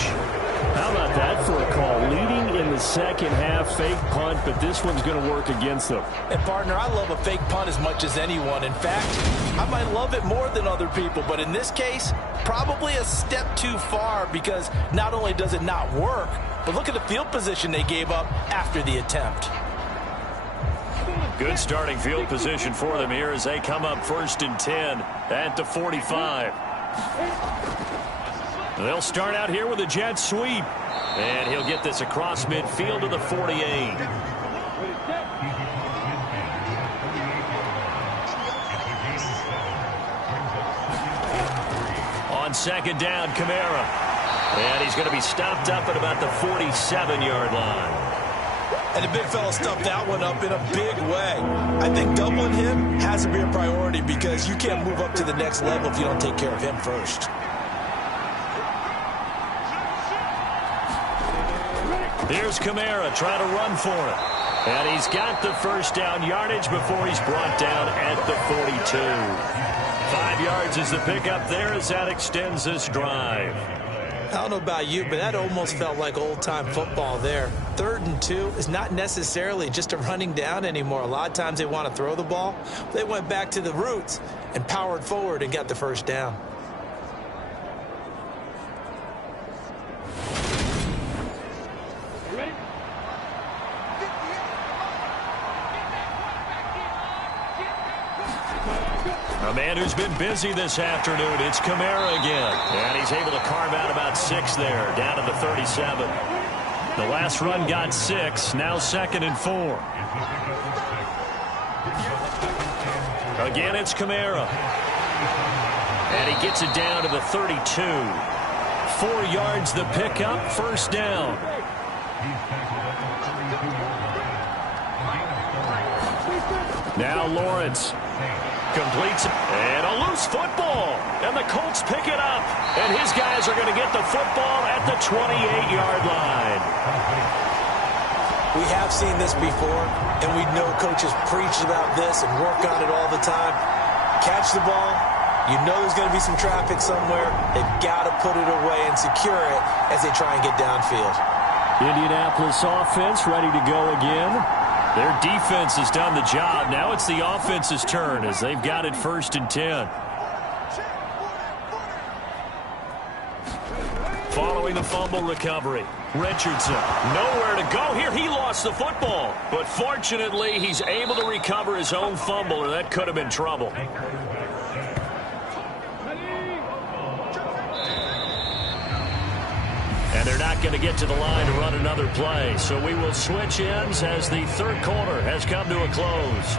How about that for a call? Leading in the second half, fake punt, but this one's going to work against them. And, partner, I love a fake punt as much as anyone. In fact, I might love it more than other people. But in this case, probably a step too far, because not only does it not work, but look at the field position they gave up after the attempt. Good starting field position for them here as they come up 1st and 10 at the 45. They'll start out here with a jet sweep. And he'll get this across midfield to the 48. On 2nd down, Kamara. And he's going to be stopped up at about the 47-yard line. And the big fella stuffed that one up in a big way. I think doubling him has to be a priority, because you can't move up to the next level if you don't take care of him first. Here's Kamara trying to run for it. And he's got the first down yardage before he's brought down at the 42. 5 yards is the pickup there as that extends this drive. I don't know about you, but that almost felt like old-time football there. 3rd and 2 is not necessarily just a running down anymore. A lot of times they want to throw the ball. They went back to the roots and powered forward and got the first down. A man who's been busy this afternoon, it's Kamara again. And he's able to carve out about 6 there, down to the 37. The last run got 6, now 2nd and 4. Again, it's Kamara. And he gets it down to the 32. 4 yards the pickup, first down. Now Lawrence completes it. And a loose football. And the Colts pick it up. And his guys are going to get the football at the 28-yard line. We have seen this before, and we know coaches preach about this and work on it all the time. Catch the ball. You know there's going to be some traffic somewhere. They've got to put it away and secure it as they try and get downfield. Indianapolis offense ready to go again. Their defense has done the job. Now it's the offense's turn as they've got it 1st and 10. Following the fumble recovery, Richardson nowhere to go here. He lost the football, but fortunately he's able to recover his own fumble, or that could have been trouble. And they're not going to get to the line to run another play. So we will switch ends as the 3rd quarter has come to a close.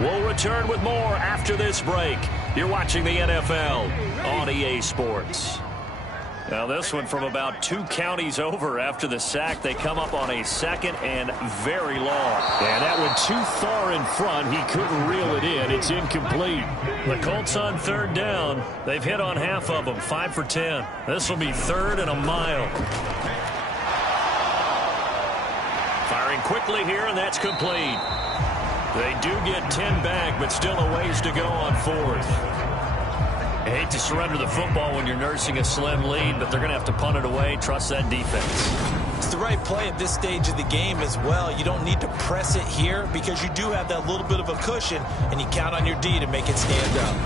We'll return with more after this break. You're watching the NFL on EA Sports. Now this one from about 2 counties over after the sack. They come up on a 2nd and very long. And that one too far in front. He couldn't reel it in. It's incomplete. The Colts on 3rd down. They've hit on half of them, 5 for 10. This will be 3rd and a mile. Firing quickly here, and that's complete. They do get 10 back, but still a ways to go on 4th. I hate to surrender the football when you're nursing a slim lead, but they're going to have to punt it away. Trust that defense. It's the right play at this stage of the game as well. You don't need to press it here because you do have that little bit of a cushion, and you count on your D to make it stand up.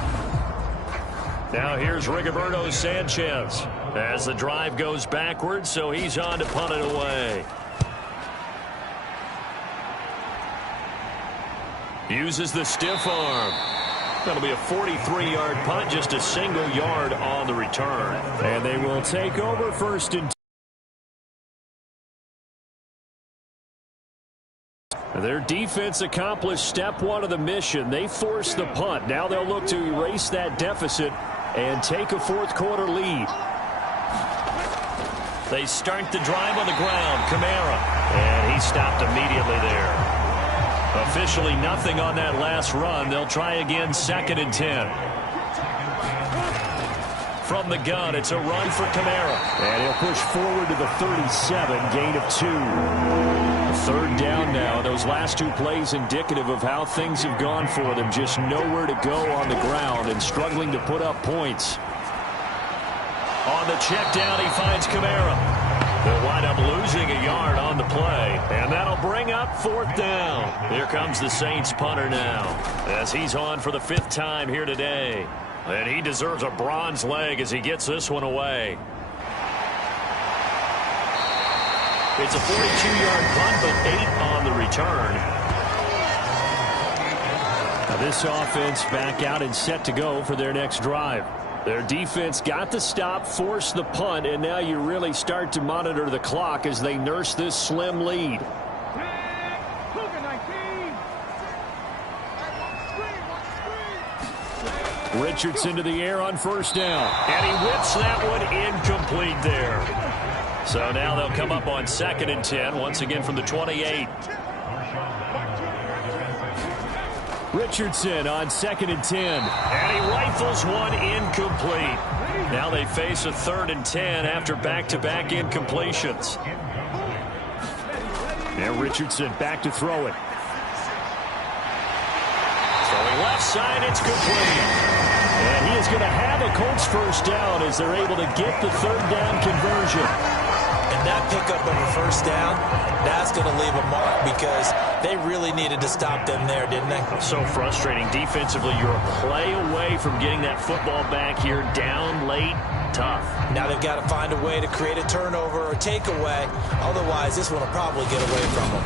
Now here's Rigoberto Sanchez as the drive goes backwards, so he's on to punt it away. Uses the stiff arm. That'll be a 43-yard punt, just a single yard on the return. And they will take over 1st and 10. Their defense accomplished step 1 of the mission. They forced the punt. Now they'll look to erase that deficit and take a 4th quarter lead. They start the drive on the ground. Kamara. And he stopped immediately there. Officially nothing on that last run. They'll try again 2nd and 10. From the gun, it's a run for Kamara. And he'll push forward to the 37, gain of 2. 3rd down now. Those last 2 plays indicative of how things have gone for them. Just nowhere to go on the ground and struggling to put up points. On the check down, he finds Kamara. They'll wind up losing a yard on the play, and that'll bring up 4th down. Here comes the Saints punter now, as he's on for the 5th time here today. And he deserves a bronze leg as he gets this one away. It's a 42-yard punt, but 8 on the return. Now this offense back out and set to go for their next drive. Their defense got the stop, forced the punt, and now you really start to monitor the clock as they nurse this slim lead. Richardson to the air on 1st down. And he whips that one incomplete there. So now they'll come up on 2nd and 10, once again from the 28. Richardson on 2nd and 10. And he rifles one incomplete. Now they face a 3rd and 10 after back-to-back incompletions. And Richardson back to throw it. Throwing left side, it's complete. And he is going to have a Colts 1st down as they're able to get the 3rd down conversion. And that pickup of a 1st down, that's going to leave a mark because they really needed to stop them there, didn't they? So frustrating. Defensively, you're a play away from getting that football back here down late. Tough. Now they've got to find a way to create a turnover or takeaway. Otherwise, this one will probably get away from them.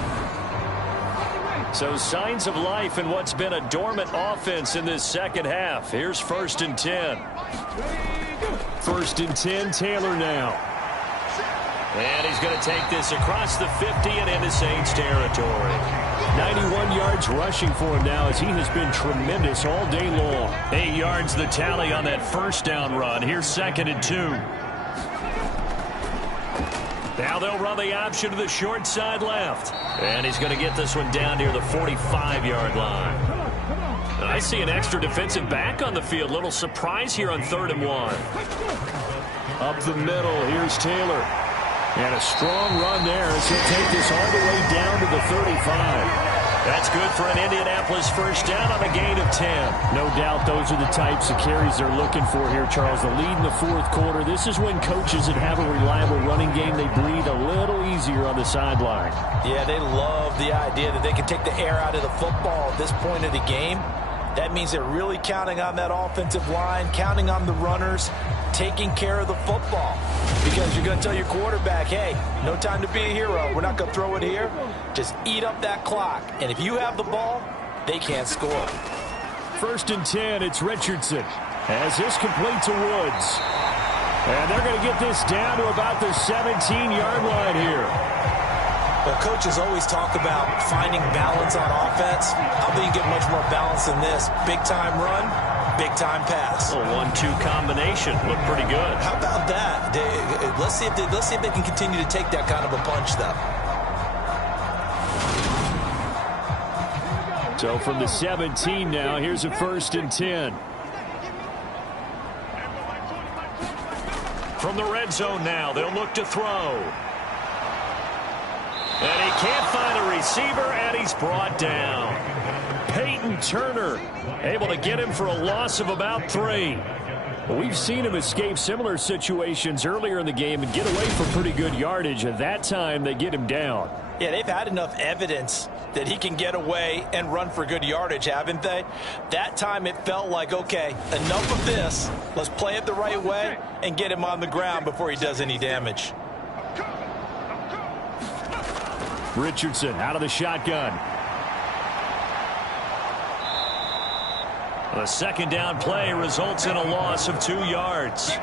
So signs of life in what's been a dormant offense in this second half. Here's 1st and 10. 1st and 10, Taylor now. And he's going to take this across the 50 and into Saints territory. 91 yards rushing for him now as he has been tremendous all day long. 8 yards the tally on that first down run. Here's 2nd and 2. Now they'll run the option to the short side left. And he's going to get this one down near the 45-yard line. I see an extra defensive back on the field. Little surprise here on 3rd and 1. Up the middle, here's Taylor. And a strong run there as he'll take this all the way down to the 35. That's good for an Indianapolis first down on a gain of 10. No doubt those are the types of carries they're looking for here, Charles. The lead in the 4th quarter. This is when coaches that have a reliable running game, they breathe a little easier on the sideline. Yeah, they love the idea that they can take the air out of the football at this point of the game. That means they're really counting on that offensive line, counting on the runners, taking care of the football. Because you're going to tell your quarterback, hey, no time to be a hero. We're not going to throw it here. Just eat up that clock. And if you have the ball, they can't score. 1st and 10, it's Richardson. As this complete to Woods. And they're going to get this down to about the 17-yard line here. Well, coaches always talk about finding balance on offense. I don't think you get much more balance than this. Big-time run, big-time pass. A 1-2 combination. Look pretty good. How about that? Let's see if they can continue to take that kind of a punch, though. So from the 17 now, here's a 1st and 10. From the red zone now, they'll look to throw. And he can't find a receiver, and he's brought down. Peyton Turner able to get him for a loss of about 3. We've seen him escape similar situations earlier in the game and get away for pretty good yardage. At that time, they get him down. Yeah, they've had enough evidence that he can get away and run for good yardage, haven't they? That time it felt like, okay, enough of this. Let's play it the right way and get him on the ground before he does any damage. Richardson out of the shotgun. A 2nd down play results in a loss of 2 yards.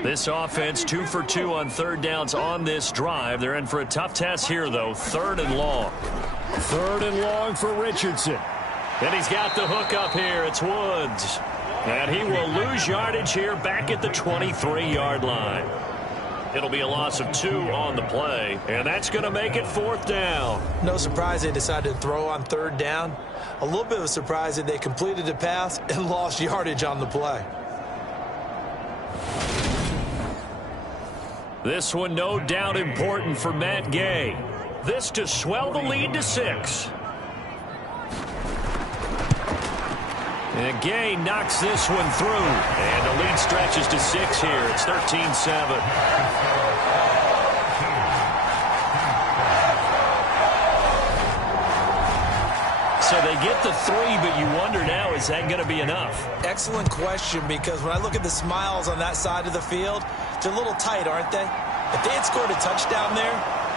This offense 2 for 2 on 3rd downs on this drive. They're in for a tough test here, though. 3rd and long. 3rd and long for Richardson. And he's got the hook up here. It's Woods. And he will lose yardage here back at the 23-yard line. It'll be a loss of 2 on the play. And that's going to make it 4th down. No surprise they decided to throw on 3rd down. A little bit of a surprise that they completed the pass and lost yardage on the play. This one no doubt important for Matt Gay. This to swell the lead to 6. And Gay knocks this one through. And the lead stretches to 6 here. It's 13-7. So they get the 3, but you wonder now, is that going to be enough? Excellent question, because when I look at the smiles on that side of the field, they're a little tight, aren't they? If they had scored a touchdown there,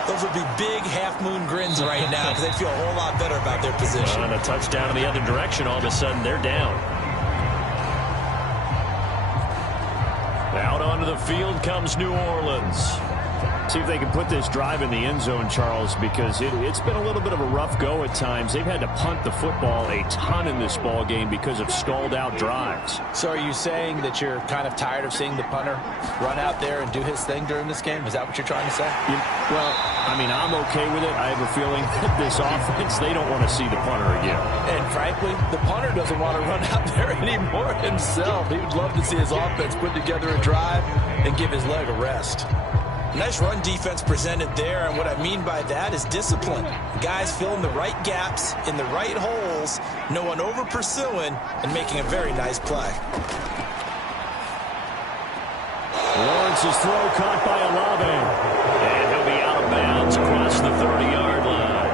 those would be big half-moon grins right now because they'd feel a whole lot better about their position. And a touchdown in the other direction, all of a sudden they're down. Out onto the field comes New Orleans. See if they can put this drive in the end zone, Charles, because it's been a little bit of a rough go at times. They've had to punt the football a ton in this ball game because of stalled out drives. So are you saying that you're kind of tired of seeing the punter run out there and do his thing during this game? Is that what you're trying to say? Well, I mean, I'm okay with it. I have a feeling that this offense, they don't want to see the punter again. And frankly, the punter doesn't want to run out there anymore himself. He would love to see his offense put together a drive and give his leg a rest. Nice run defense presented there, and what I mean by that is discipline. Guys filling the right gaps in the right holes, no one over pursuing, and making a very nice play. Lawrence's throw caught by Olave. And he'll be out of bounds across the 30-yard line.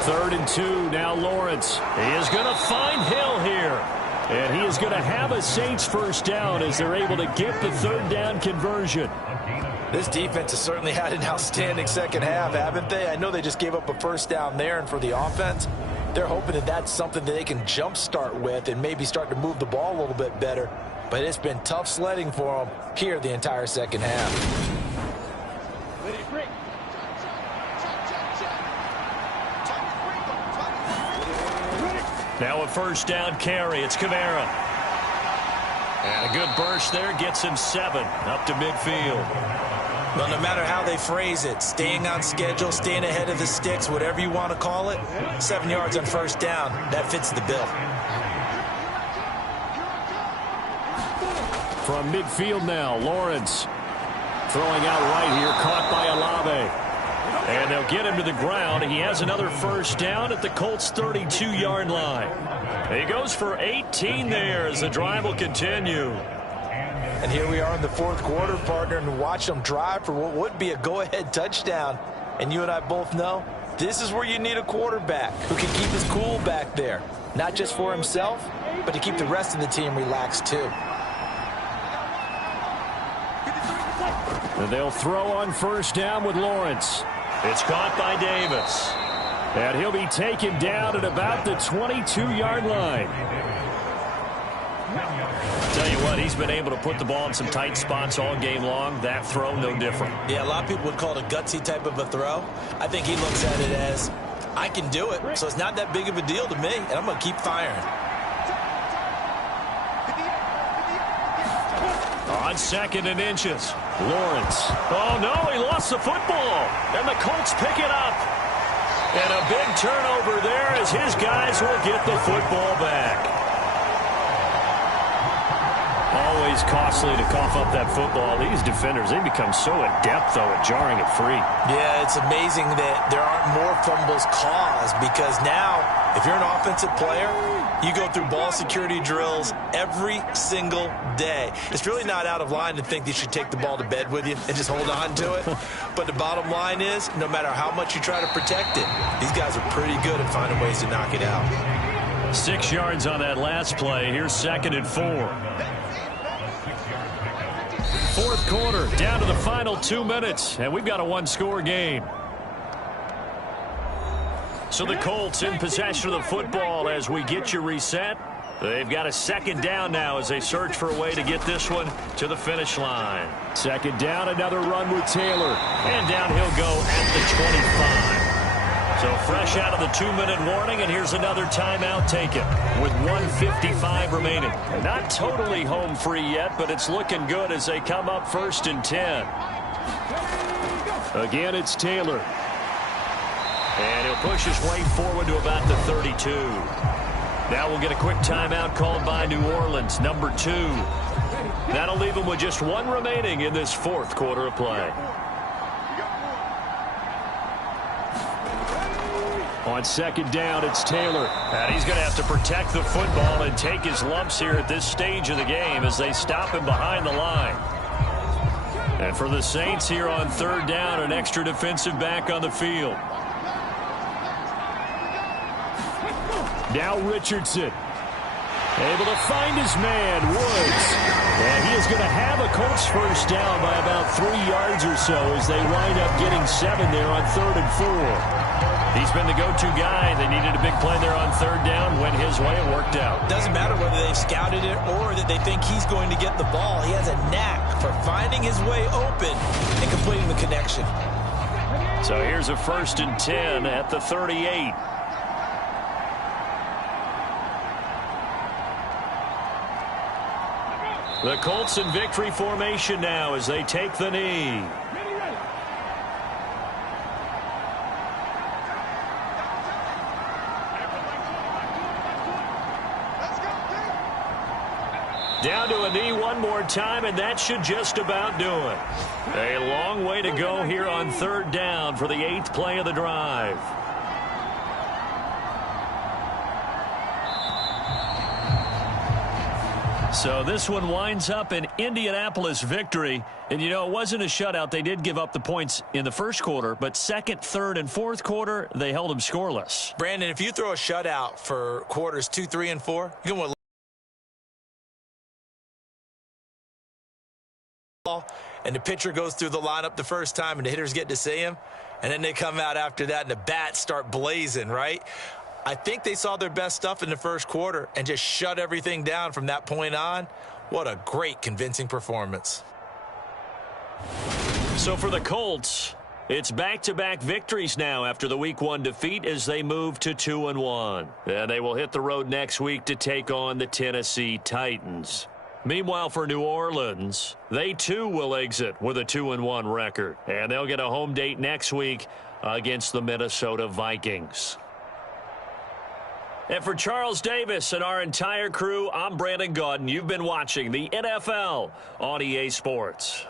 Third and 2, now Lawrence. He is going to find Hill here. And he is going to have a Saints first down as they're able to get the third down conversion. This defense has certainly had an outstanding second half, haven't they? I know they just gave up a first down there, and for the offense, they're hoping that that's something that they can jumpstart with and maybe start to move the ball a little bit better. But it's been tough sledding for them here the entire second half. Now a first down carry. It's Kamara. And a good burst there gets him 7 up to midfield. Well, no matter how they phrase it, staying on schedule, staying ahead of the sticks, whatever you want to call it, 7 yards on first down, that fits the bill. From midfield now, Lawrence throwing out right here, caught by Olave. And they'll get him to the ground. He has another first down at the Colts' 32-yard line. He goes for 18 there as the drive will continue. And here we are in the fourth quarter, partner, and watch them drive for what would be a go-ahead touchdown. And you and I both know this is where you need a quarterback who can keep his cool back there. Not just for himself, but to keep the rest of the team relaxed too. And they'll throw on first down with Lawrence. It's caught by Davis. And he'll be taken down at about the 22-yard line. Tell you what, he's been able to put the ball in some tight spots all game long. That throw, no different. Yeah, a lot of people would call it a gutsy type of a throw. I think he looks at it as, I can do it, so it's not that big of a deal to me, and I'm going to keep firing. On 2nd and inches, Lawrence. Oh, no, he lost the football. And the Colts pick it up. And a big turnover there as his guys will get the football back. Always costly to cough up that football. These defenders, they become so adept, though, at jarring it free. Yeah, it's amazing that there aren't more fumbles caused because now, if you're an offensive player, you go through ball security drills every single day. It's really not out of line to think that you should take the ball to bed with you and just hold on to it. But the bottom line is, no matter how much you try to protect it, these guys are pretty good at finding ways to knock it out. 6 yards on that last play. Here's 2nd and 4. Fourth quarter, down to the final 2 minutes, and we've got a one-score game. So the Colts in possession of the football as we get you reset. They've got a second down now as they search for a way to get this one to the finish line. Second down, another run with Taylor. And down he'll go at the 25. So fresh out of the 2-minute warning, and here's another timeout taken with 1:55 remaining. Not totally home free yet, but it's looking good as they come up 1st and 10. Again, it's Taylor. And he'll push his way forward to about the 32. Now we'll get a quick timeout called by New Orleans, number 2. That'll leave them with just 1 remaining in this fourth quarter of play. On second down, it's Taylor. And he's going to have to protect the football and take his lumps here at this stage of the game as they stop him behind the line. And for the Saints here on third down, an extra defensive back on the field. Now Richardson. Able to find his man, Woods. And he is going to have a Colts first down by about 3 yards or so as they wind up getting 7 there on 3rd and 4. He's been the go-to guy. They needed a big play there on third down. Went his way. It worked out. Doesn't matter whether they've scouted it or that they think he's going to get the ball. He has a knack for finding his way open and completing the connection. So here's a 1st and 10 at the 38. The Colts in victory formation now as they take the knee. Down to a knee one more time, and that should just about do it. A long way to go here on third down for the 8th play of the drive. So this one winds up an Indianapolis victory. And, you know, it wasn't a shutout. They did give up the points in the first quarter, but second, third, and fourth quarter, they held them scoreless. Brandon, if you throw a shutout for quarters 2, 3, and 4, you can win. And the pitcher goes through the lineup the first time, and the hitters get to see him, and then they come out after that, and the bats start blazing, right? I think they saw their best stuff in the first quarter and just shut everything down from that point on. What a great, convincing performance. So for the Colts, it's back-to-back victories now after the Week 1 defeat as they move to 2-1. And they will hit the road next week to take on the Tennessee Titans. Meanwhile, for New Orleans, they too will exit with a 2-1 record. And they'll get a home date next week against the Minnesota Vikings. And for Charles Davis and our entire crew, I'm Brandon Gaudin. You've been watching the NFL on EA Sports.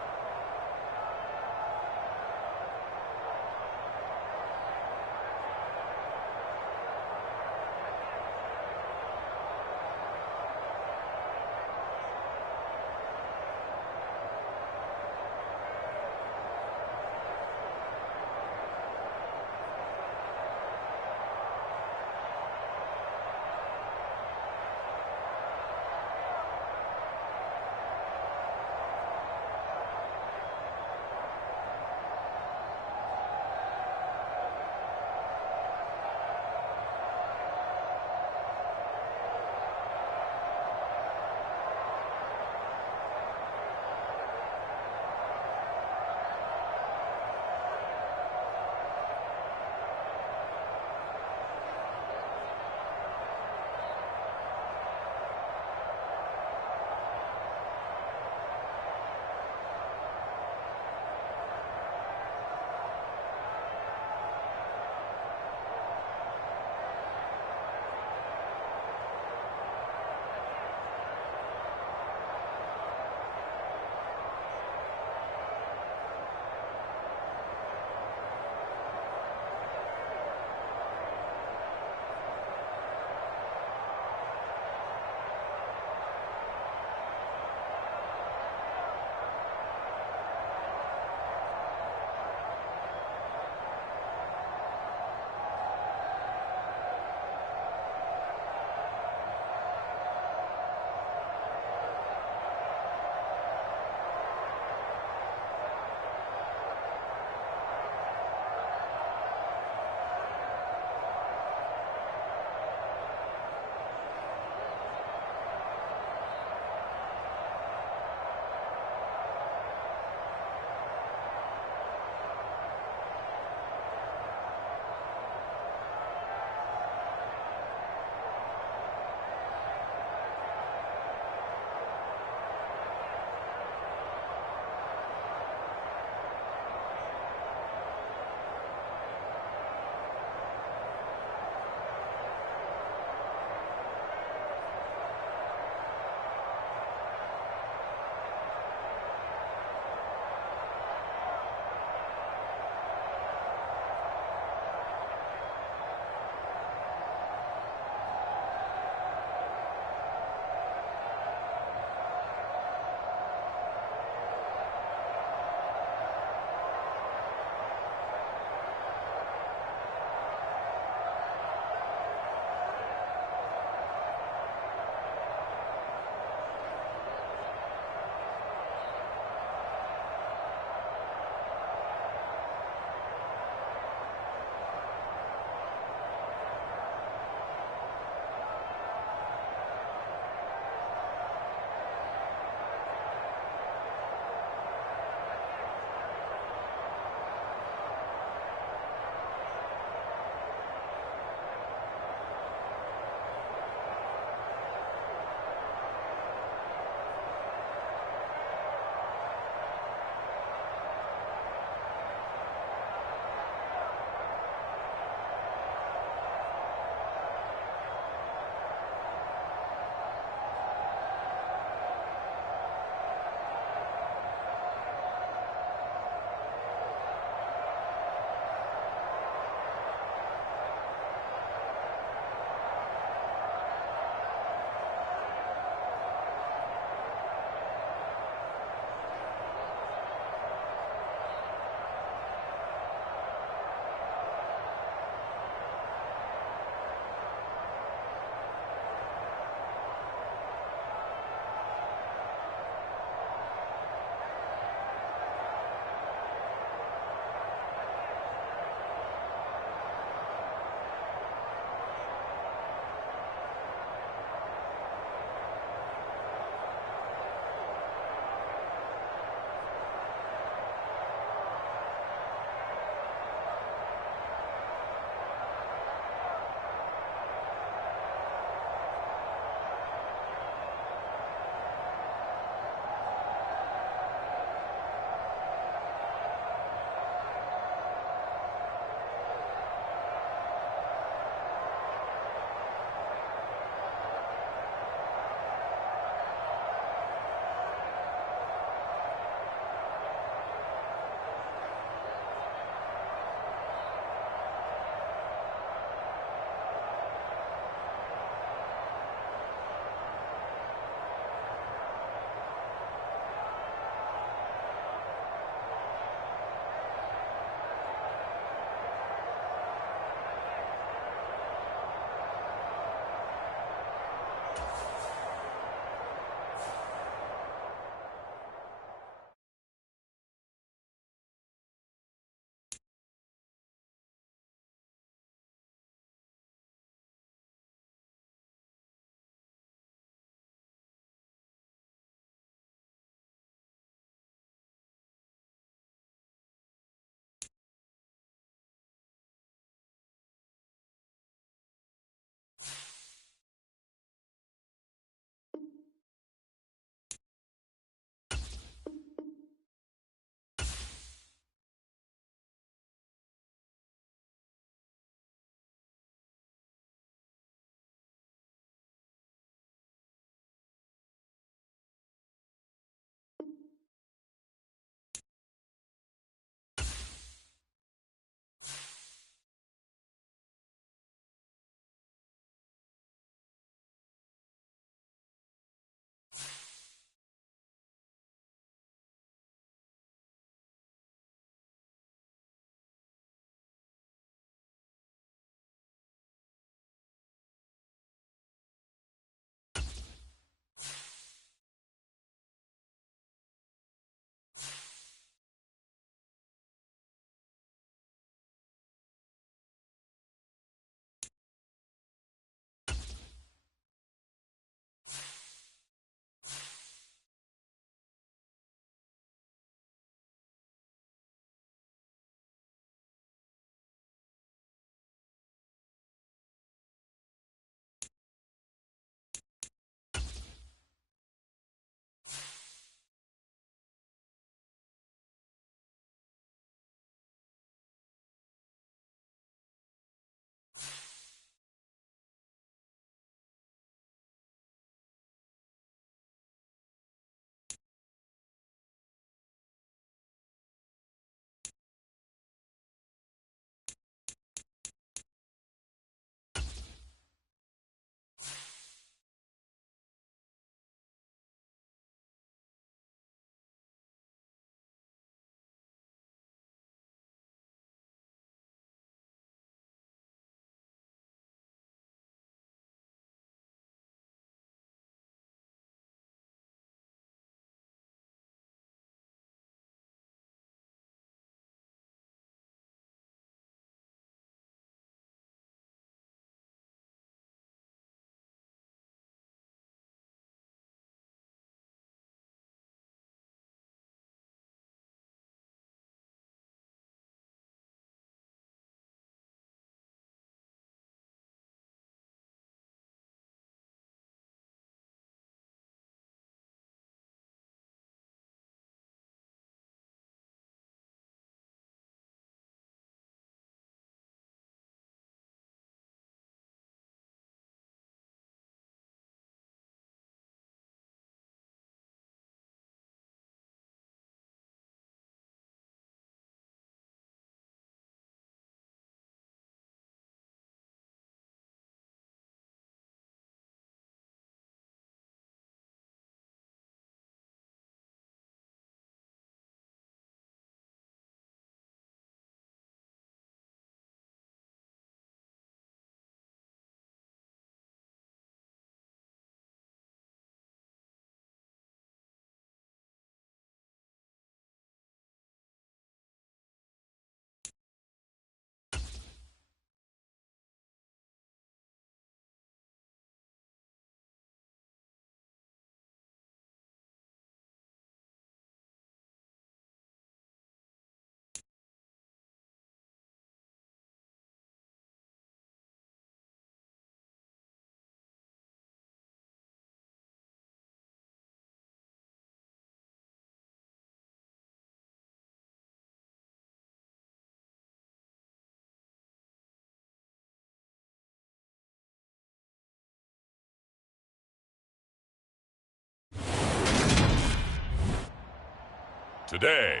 today.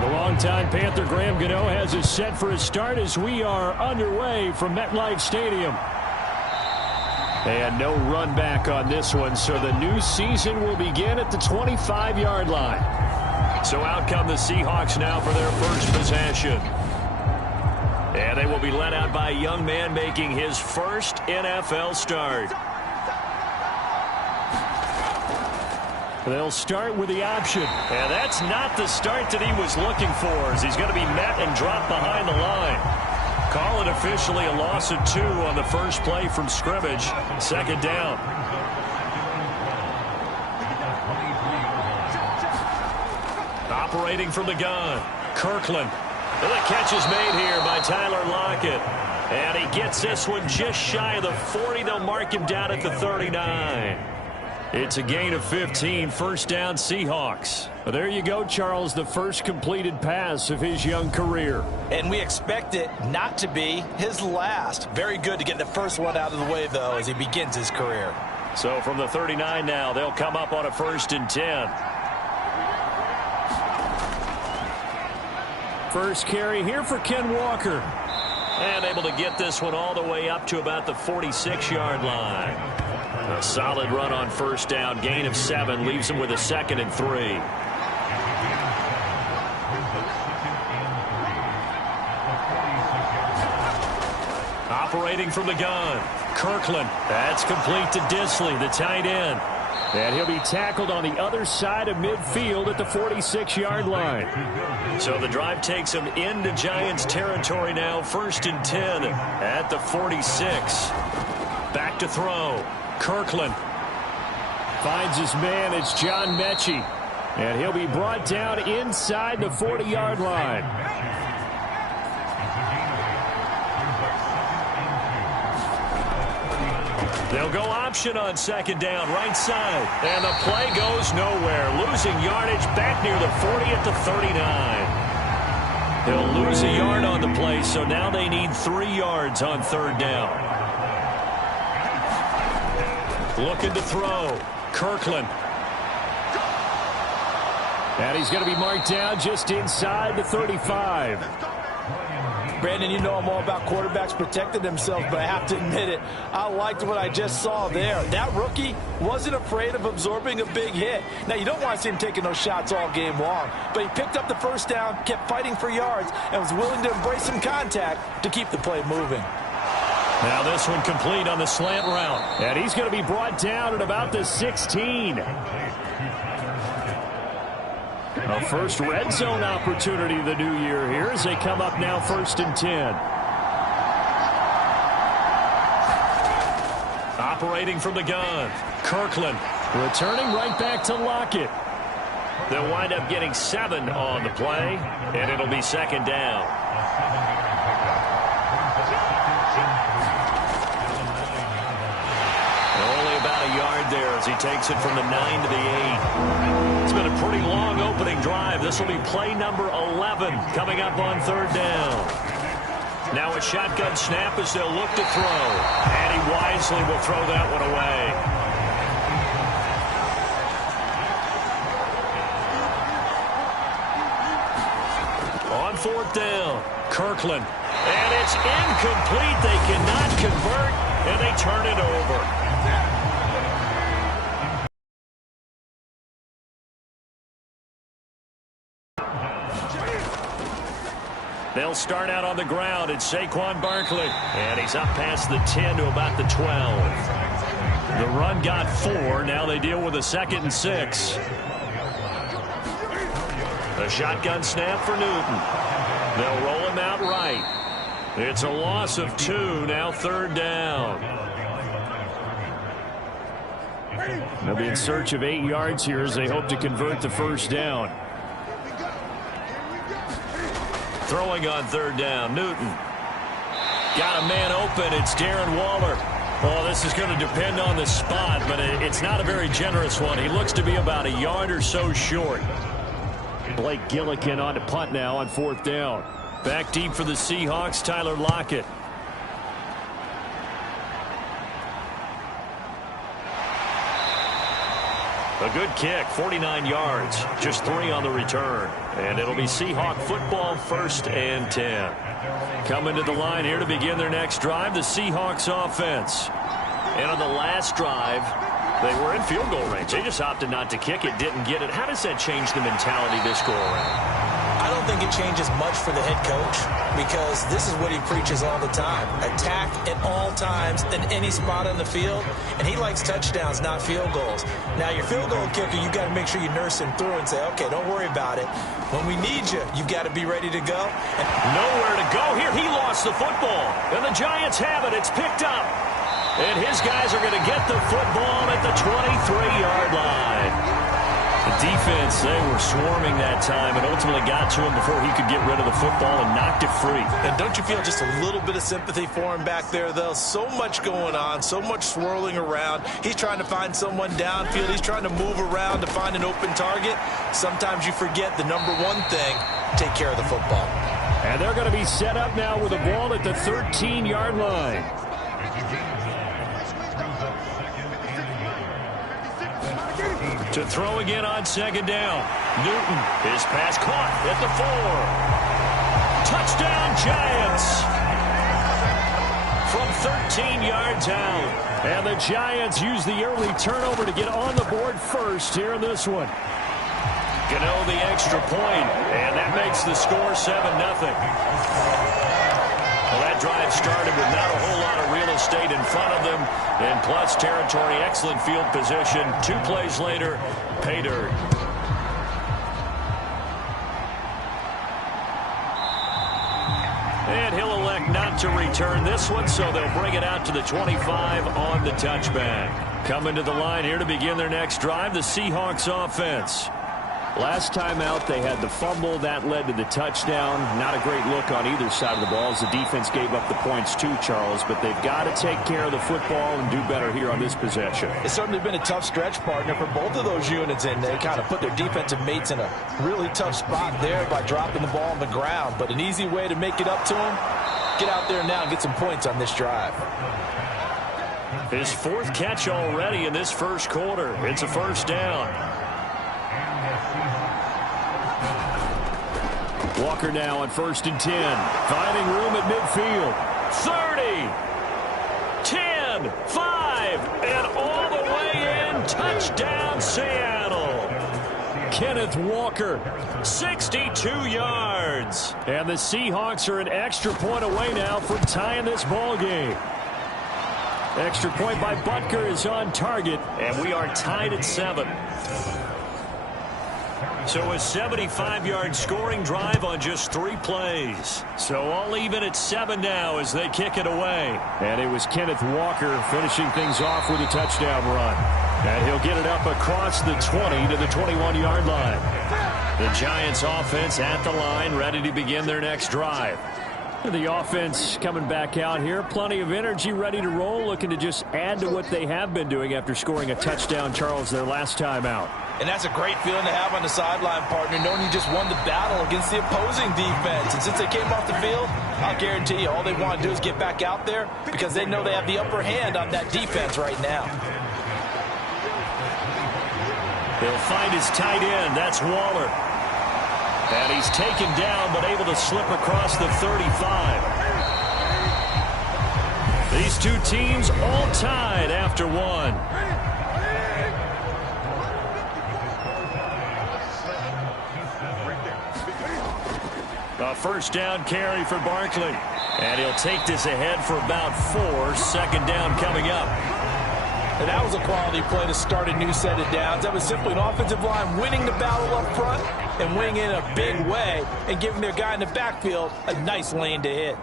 Longtime Panther Graham Gano has us set for his start as we are underway from MetLife Stadium. And no run back on this one, so the new season will begin at the 25-yard line. So out come the Seahawks now for their first possession. And they will be led out by a young man making his first NFL start. They'll start with the option. And that's not the start that he was looking for, as he's going to be met and dropped behind the line. Call it officially a loss of 2 on the first play from scrimmage. Second down. Operating from the gun, Kirkland. And the catch is made here by Tyler Lockett. And he gets this one just shy of the 40. They'll mark him down at the 39. It's a gain of 15, first down Seahawks. Well, there you go, Charles, the first completed pass of his young career. And we expect it not to be his last. Very good to get the first one out of the way, though, as he begins his career. So from the 39 now, they'll come up on a 1st and 10. First carry here for Ken Walker. And able to get this one all the way up to about the 46-yard line. A solid run on first down, gain of 7, leaves him with a 2nd and 3. Operating from the gun, Kirkland. That's complete to Disley, the tight end. And he'll be tackled on the other side of midfield at the 46-yard line. So the drive takes him into Giants territory now, 1st and 10 at the 46. Back to throw. Kirkland finds his man. It's John Mechie. And he'll be brought down inside the 40-yard line. They'll go option on 2nd down, right side. And the play goes nowhere. Losing yardage back near the 40 at the 39. They'll lose a yard on the play, so now they need 3 yards on 3rd down. Looking to throw. Kirkland. And he's going to be marked down just inside the 35. Brandon, you know I'm all about quarterbacks protecting themselves, but I have to admit it, I liked what I just saw there. That rookie wasn't afraid of absorbing a big hit. Now, you don't want to see him taking those shots all game long, but he picked up the first down, kept fighting for yards, and was willing to embrace some contact to keep the play moving. Now this one complete on the slant route. And he's going to be brought down at about the 16. A first red zone opportunity of the new year here as they come up now 1st and 10. Operating from the gun, Kirkland. Returning right back to Lockett. They'll wind up getting 7 on the play, and it'll be 2nd down. Only about a yard there as he takes it from the 9 to the 8. It's been a pretty long opening drive. This will be play number 11 coming up on 3rd down. Now a shotgun snap as they'll look to throw. And he wisely will throw that one away. On 4th down, Kirkland. And it's incomplete. They cannot convert, and they turn it over. They'll start out on the ground. It's Saquon Barkley. And he's up past the 10 to about the 12. The run got 4. Now they deal with a 2nd and 6. A shotgun snap for Newton. They'll roll him out right. It's a loss of 2. Now 3rd down. They'll be in search of 8 yards here as they hope to convert the 1st down. Throwing on 3rd down, Newton. Got a man open. It's Darren Waller. Oh, this is going to depend on the spot, but it's not a very generous one. He looks to be about a yard or so short. Blake Gillikin on to punt now on 4th down. Back deep for the Seahawks, Tyler Lockett. A good kick, 49 yards, just 3 on the return. And it'll be Seahawk football, 1st and 10. Coming to the line here to begin their next drive, the Seahawks offense. And on the last drive, they were in field goal range. They just opted not to kick it, didn't get it. How does that change the mentality this go around? I don't think it changes much for the head coach because this is what he preaches all the time. Attack at all times in any spot on the field, and he likes touchdowns, not field goals. Now, your field goal kicker, you got to make sure you nurse him through and say, okay, don't worry about it. When we need you, you've got to be ready to go. And nowhere to go here. He lost the football, and the Giants have it. It's picked up. And his guys are going to get the football at the 23-yard line. The defense, they were swarming that time and ultimately got to him before he could get rid of the football and knocked it free. And don't you feel just a little bit of sympathy for him back there, though? So much going on, so much swirling around. He's trying to find someone downfield. He's trying to move around to find an open target. Sometimes you forget the number one thing, take care of the football. And they're going to be set up now with a ball at the 13-yard line. To throw again on 2nd down. Newton, his pass caught at the 4. Touchdown, Giants. From 13 yards out. And the Giants use the early turnover to get on the board first here in this one. Gano the extra point, and that makes the score 7-0. Well, that drive started with not a whole lot of real estate in front of them. In plus territory, excellent field position. 2 plays later, pay dirt. And he'll elect not to return this one, so they'll bring it out to the 25 on the touchback. Coming to the line here to begin their next drive, the Seahawks offense. Last time out, they had the fumble. That led to the touchdown. Not a great look on either side of the ball as the defense gave up the points too, Charles. But they've got to take care of the football and do better here on this possession. It's certainly been a tough stretch, partner, for both of those units, and they kind of put their defensive mates in a really tough spot there by dropping the ball on the ground. But an easy way to make it up to them, get out there now and get some points on this drive. His 4th catch already in this first quarter. It's a 1st down. Walker now on 1st and 10. Finding room at midfield. 30, 10, 5, and all the way in. Touchdown, Seattle. Kenneth Walker. 62 yards. And the Seahawks are an extra point away now from tying this ball game. Extra point by Butker is on target. And we are tied at 7. So a 75-yard scoring drive on just 3 plays. So all even at 7 now as they kick it away. And it was Kenneth Walker finishing things off with a touchdown run. And he'll get it up across the 20 to the 21-yard line. The Giants offense at the line, ready to begin their next drive. The offense coming back out here. Plenty of energy, ready to roll, looking to just add to what they have been doing after scoring a touchdown, Charles, their last time out. And that's a great feeling to have on the sideline, partner, knowing you just won the battle against the opposing defense. And since they came off the field, I'll guarantee you all they want to do is get back out there because they know they have the upper hand on that defense right now. He'll find his tight end. That's Waller. And he's taken down but able to slip across the 35. These two teams all tied after 1. A 1st down carry for Barkley. And he'll take this ahead for about 4. 2nd down coming up. And that was a quality play to start a new set of downs. That was simply an offensive line winning the battle up front and winning in a big way and giving their guy in the backfield a nice lane to hit.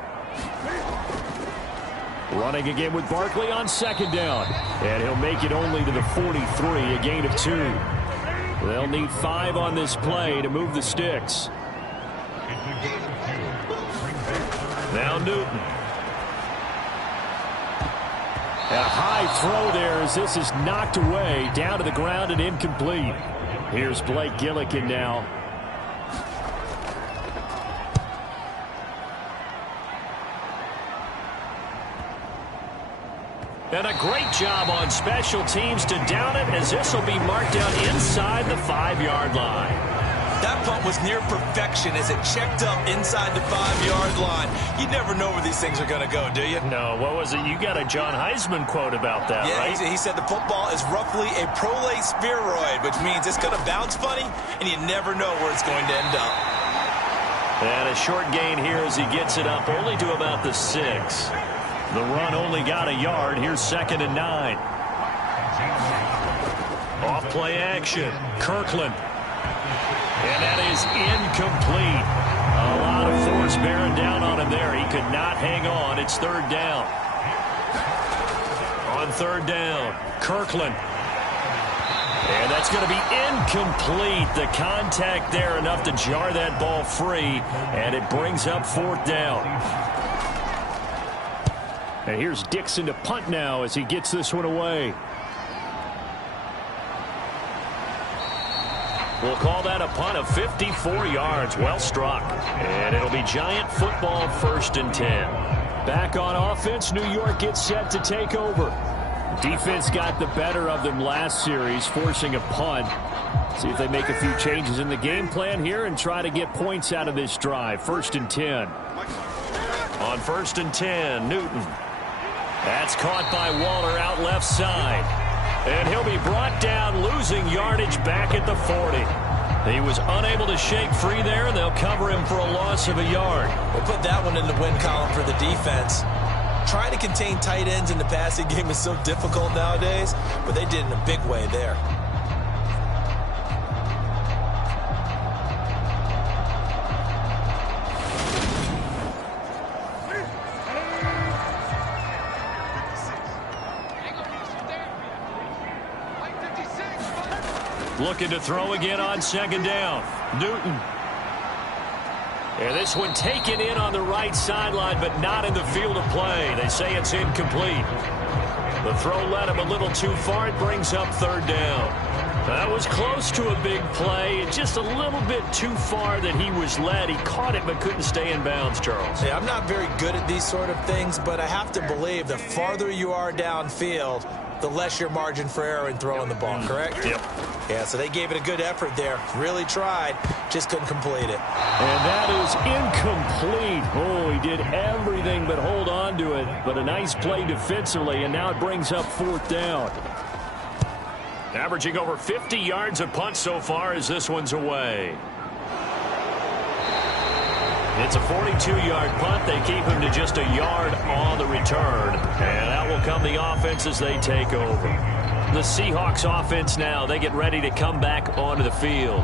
Running again with Barkley on 2nd down. And he'll make it only to the 43, a gain of 2. They'll need 5 on this play to move the sticks. Now Newton. A high throw there as this is knocked away down to the ground and incomplete. Here's Blake Gillikin now. And a great job on special teams to down it, as this will be marked down inside the 5-yard line. That punt was near perfection as it checked up inside the 5-yard line. You never know where these things are going to go, do you? No, what was it? You got a John Heisman quote about that, right? Yeah, he said the football is roughly a prolate spheroid, which means it's going to bounce funny, and you never know where it's going to end up. And a short gain here as he gets it up only to about the 6. The run only got a yard. Here's 2nd and 9. Off play action. Kirkland. And that is incomplete. A lot of force bearing down on him there. He could not hang on. It's 3rd down. On 3rd down, Kirkland. And that's going to be incomplete. The contact there enough to jar that ball free. And it brings up 4th down. And here's Dixon to punt now as he gets this one away. We'll call that a punt of 54 yards. Well struck. And it'll be Giant football, 1st and 10. Back on offense, New York gets set to take over. Defense got the better of them last series, forcing a punt. See if they make a few changes in the game plan here and try to get points out of this drive. 1st and 10. On 1st and 10, Newton. That's caught by Waller out left side. And he'll be brought down, losing yardage back at the 40. He was unable to shake free there, and they'll cover him for a loss of a yard. We'll put that one in the win column for the defense. Trying to contain tight ends in the passing game is so difficult nowadays, but they did in a big way there. Looking to throw again on 2nd down. Newton. And this one taken in on the right sideline, but not in the field of play. They say it's incomplete. The throw led him a little too far. It brings up 3rd down. That was close to a big play. Just a little bit too far that he was led. He caught it but couldn't stay in bounds, Charles. Yeah, I'm not very good at these sort of things, but I have to believe the farther you are downfield, the less your margin for error in throwing the ball, correct? Yep. Yeah, so they gave it a good effort there. Really tried, just couldn't complete it. And that is incomplete. Oh, he did everything but hold on to it. But a nice play defensively, and now it brings up 4th down. Averaging over 50 yards a punt so far as this one's away. It's a 42-yard punt. They keep him to just a yard on the return. And that will come the offense as they take over. The Seahawks offense now, they get ready to come back onto the field.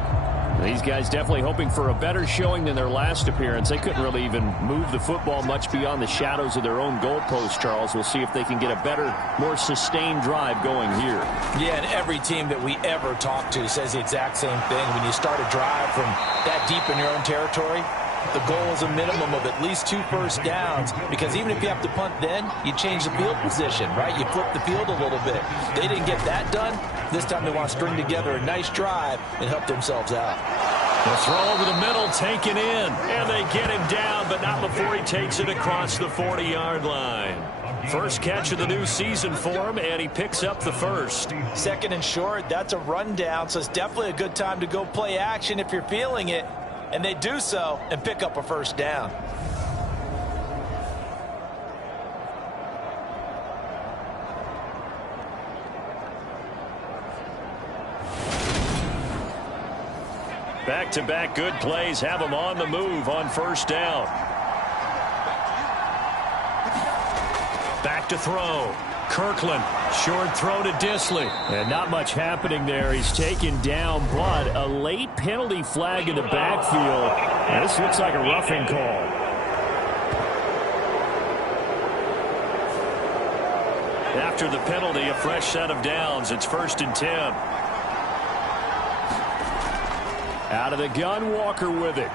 These guys definitely hoping for a better showing than their last appearance. They couldn't really even move the football much beyond the shadows of their own goalpost, Charles. We'll see if they can get a better, more sustained drive going here. Yeah, and every team that we ever talk to says the exact same thing. When you start a drive from that deep in your own territory, the goal is a minimum of at least 2 first downs, because even if you have to punt then, you change the field position, right? You flip the field a little bit. They didn't get that done. This time they want to string together a nice drive and help themselves out. The throw over the middle taken in, and they get him down, but not before he takes it across the 40-yard line. First catch of the new season for him, and he picks up the first. 2nd and short, that's a rundown, so it's definitely a good time to go play action if you're feeling it. And they do so and pick up a first down. Back-to-back good plays have them on the move on 1st down. Back to throw. Kirkland, short throw to Disley. And not much happening there. He's taken down, but a late penalty flag in the backfield. And this looks like a roughing call. After the penalty, a fresh set of downs. It's 1st and 10. Out of the gun, Walker with it.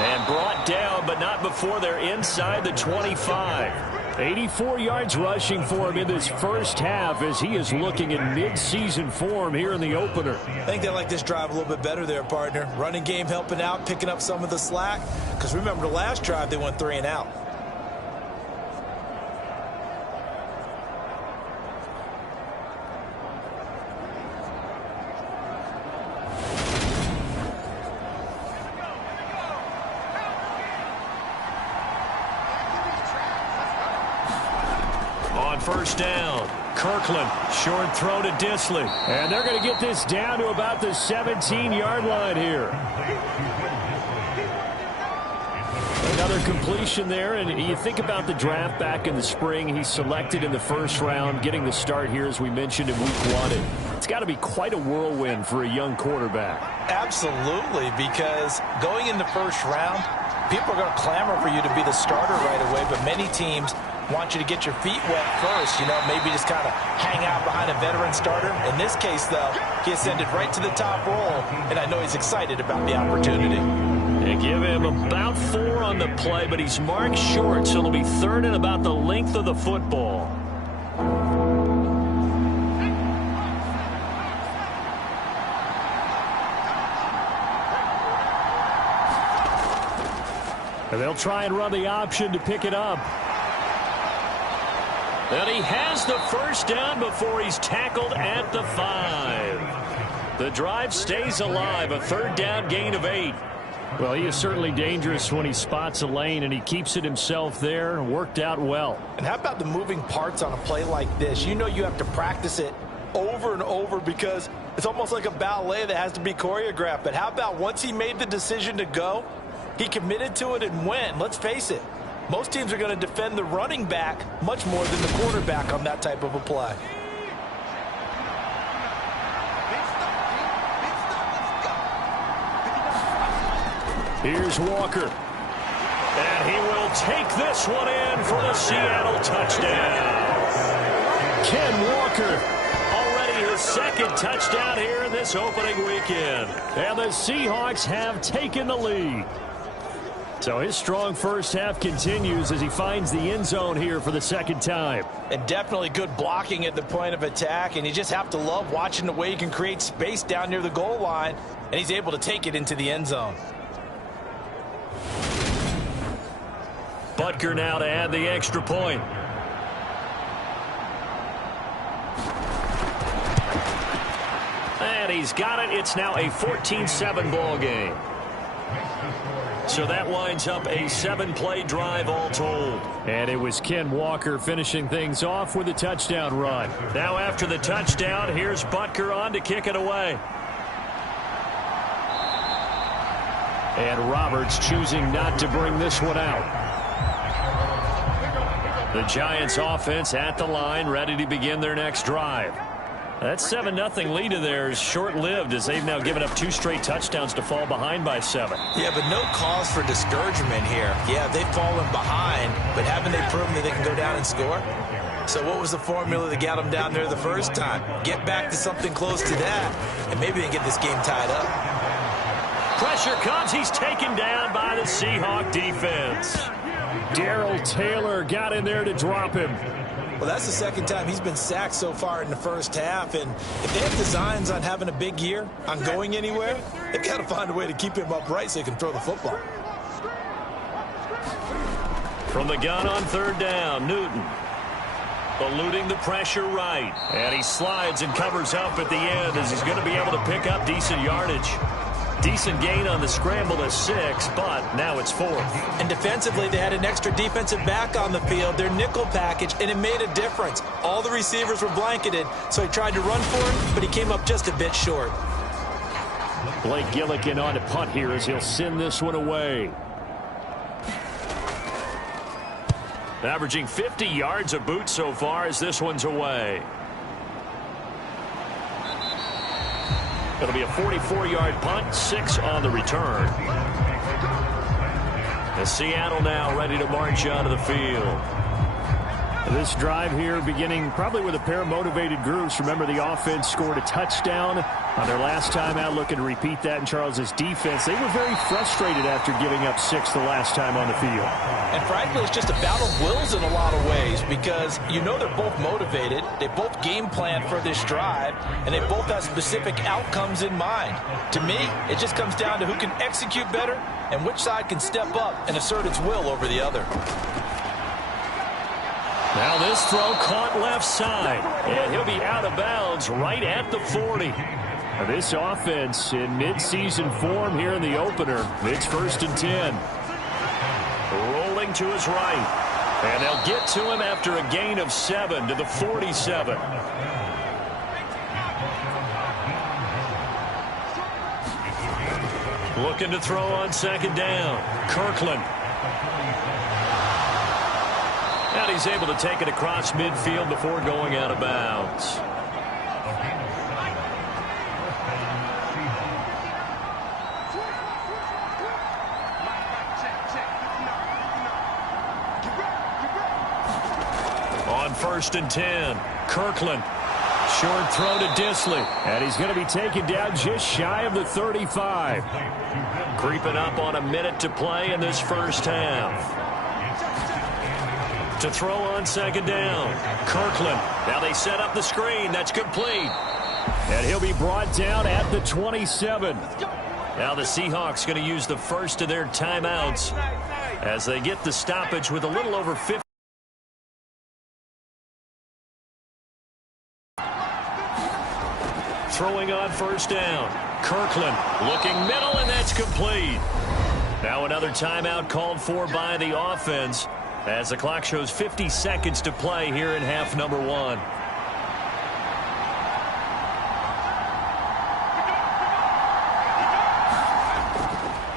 And brought down, but not before they're inside the 25. 84 yards rushing for him in this first half as he is looking in mid-season form here in the opener. I think they like this drive a little bit better there, partner. Running game helping out, picking up some of the slack. Because remember, the last drive they went 3 and out. on first down. Kirkland, short throw to Disley. And they're going to get this down to about the 17-yard line here. Another completion there, and you think about the draft back in the spring. He's selected in the first round, getting the start here, as we mentioned, in week 1. It's got to be quite a whirlwind for a young quarterback. Absolutely, because going in the first round, people are going to clamor for you to be the starter right away, but many teams want you to get your feet wet first, maybe just kind of hang out behind a veteran starter. In this case, though, he ascended right to the top role, and I know he's excited about the opportunity. They give him about 4 on the play, but he's marked short, so it'll be third and about the length of the football. And they'll try and run the option to pick it up. And he has the first down before he's tackled at the 5. The drive stays alive, a third down gain of 8. Well, he is certainly dangerous when he spots a lane, and he keeps it himself there, and worked out well. And how about the moving parts on a play like this? You have to practice it over and over because it's almost like a ballet that has to be choreographed. But how about once he made the decision to go, he committed to it and went. Let's face it, most teams are going to defend the running back much more than the quarterback on that type of a play. Here's Walker. And he will take this one in for the Seattle touchdown. Ken Walker. Already his second touchdown here in this opening weekend. And the Seahawks have taken the lead. So his strong first half continues as he finds the end zone here for the second time. And definitely good blocking at the point of attack, and you just have to love watching the way he can create space down near the goal line, and he's able to take it into the end zone. Butker now to add the extra point. And he's got it. It's now a 14-7 ball game. So that winds up a 7-play drive all told. And it was Ken Walker finishing things off with a touchdown run. Now after the touchdown, here's Butker on to kick it away. And Roberts choosing not to bring this one out. The Giants offense at the line, ready to begin their next drive. That 7-0 lead of theirs short-lived as they've now given up 2 straight touchdowns to fall behind by 7. Yeah, but no cause for discouragement here. Yeah, they've fallen behind, but haven't they proven that they can go down and score? So what was the formula that got them down there the first time? Get back to something close to that, and maybe they get this game tied up. Pressure comes. He's taken down by the Seahawk defense. Darrell Taylor got in there to drop him. Well, that's the second time he's been sacked so far in the first half, and if they have designs on having a big year, on going anywhere, they've got to find a way to keep him upright so he can throw the football. From the gun on third down, Newton eluding the pressure right, and he slides and covers up at the end as he's going to be able to pick up decent yardage. Decent gain on the scramble to 6, but now it's 4th. And defensively, they had an extra defensive back on the field, their nickel package, and it made a difference. All the receivers were blanketed, so he tried to run for it, but he came up just a bit short. Blake Gillikin on to punt here as he'll send this one away. Averaging 50 yards a boot so far as this one's away. It'll be a 44-yard punt, 6 on the return. And Seattle now ready to march onto the field. This drive here beginning probably with a pair of motivated groups. Remember, the offense scored a touchdown on their last time out, looking to repeat that in Charles's defense. They were very frustrated after giving up 6 the last time on the field. And frankly, it's just a battle of wills in a lot of ways because they're both motivated. They both game plan for this drive, and they both have specific outcomes in mind. To me, it just comes down to who can execute better and which side can step up and assert its will over the other. Now this throw caught left side, and he'll be out of bounds right at the 40. This offense in midseason form here in the opener. It's 1st and 10. Rolling to his right. And they'll get to him after a gain of 7 to the 47. Looking to throw on second down. Kirkland. And he's able to take it across midfield before going out of bounds. On 1st and 10, Kirkland. Short throw to Disley. And he's going to be taken down just shy of the 35. Creeping up on a minute to play in this first half. To throw on second down, Kirkland. Now they set up the screen. That's complete. And he'll be brought down at the 27. Now the Seahawks going to use the first of their timeouts as they get the stoppage with a little over 50. Throwing on first down. Kirkland looking middle, and that's complete. Now another timeout called for by the offense as the clock shows 50 seconds to play here in half number 1.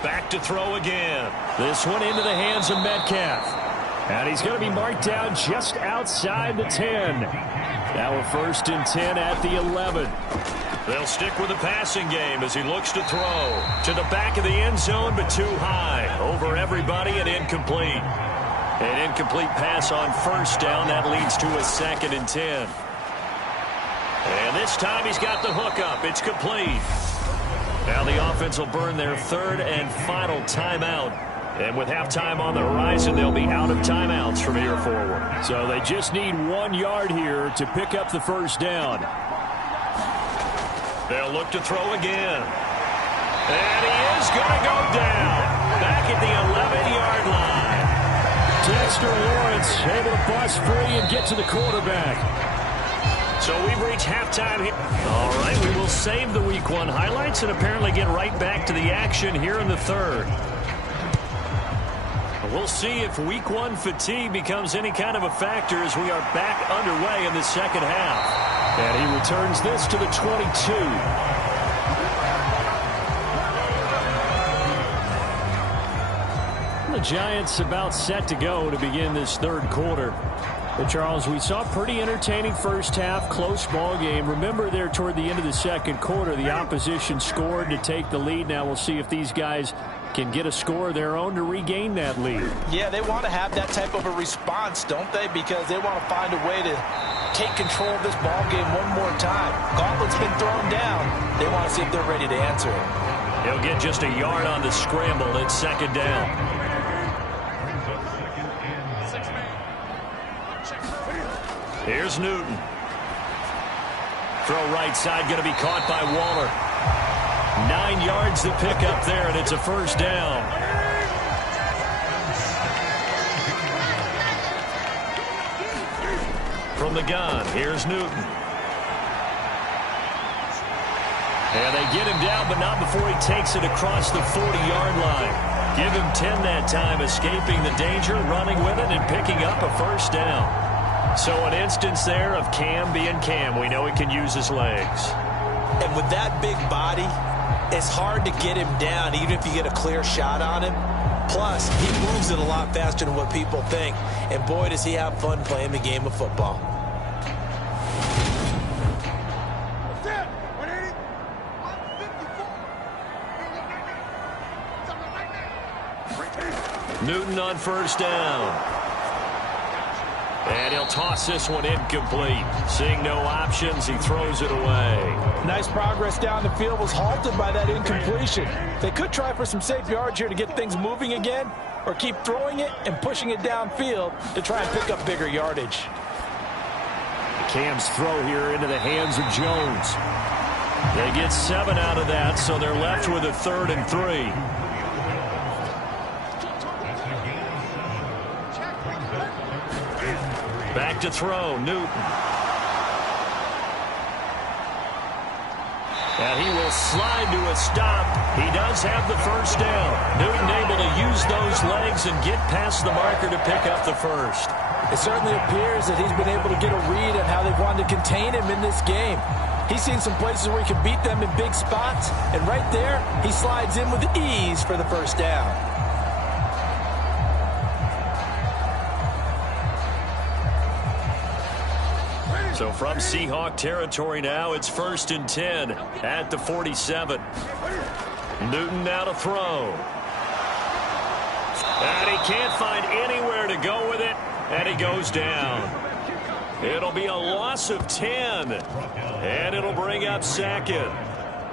Back to throw again. This one into the hands of Metcalf. And he's going to be marked down just outside the 10. Now a 1st and 10 at the 11. They'll stick with the passing game as he looks to throw. To the back of the end zone, but too high. Over everybody and incomplete. An incomplete pass on first down. That leads to a 2nd and 10. And this time he's got the hook up. It's complete. Now the offense will burn their 3rd and final timeout. And with halftime on the horizon, they'll be out of timeouts from here forward. So they just need 1 yard here to pick up the first down. They'll look to throw again. And he is going to go down. Back at the 11-yard line. Dexter Lawrence able to bust free and get to the quarterback. So we've reached halftime here. All right, we will save the Week 1 highlights and apparently get right back to the action here in the 3rd. We'll see if Week 1 fatigue becomes any kind of a factor as we are back underway in the second half. And he returns this to the 22. The Giants about set to go to begin this 3rd quarter. But Charles, we saw a pretty entertaining first half, close ball game. Remember there toward the end of the 2nd quarter, the opposition scored to take the lead. Now we'll see if these guys can get a score of their own to regain that lead. Yeah, they want to have that type of a response, don't they? Because they want to find a way to take control of this ball game one more time. Gauntlet's been thrown down. They want to see if they're ready to answer it. He'll get just a yard on the scramble at 2nd down. Here's Newton. Throw right side, going to be caught by Waller. 9 yards to pick up there, and it's a first down. From the gun, here's Newton. And they get him down, but not before he takes it across the 40-yard line. Give him 10 that time, escaping the danger, running with it, and picking up a first down. So an instance there of Cam being Cam. We know he can use his legs. And with that big body, it's hard to get him down, even if you get a clear shot on him. Plus, he moves it a lot faster than what people think. And boy, does he have fun playing the game of football. Newton on first down. And he'll toss this one incomplete. Seeing no options, he throws it away. Nice progress down the field, was halted by that incompletion. They could try for some safe yards here to get things moving again, or keep throwing it and pushing it downfield to try and pick up bigger yardage. Cam's throw here into the hands of Jones. They get 7 out of that, so they're left with a 3rd and 3. Back to throw, Newton. And he will slide to a stop. He does have the first down. Newton able to use those legs and get past the marker to pick up the first. It certainly appears that he's been able to get a read on how they've wanted to contain him in this game. He's seen some places where he can beat them in big spots, and right there, he slides in with ease for the first down. So from Seahawk territory now, it's 1st and 10 at the 47. Newton now to throw. And he can't find anywhere to go with it, and he goes down. It'll be a loss of 10, and it'll bring up 2nd.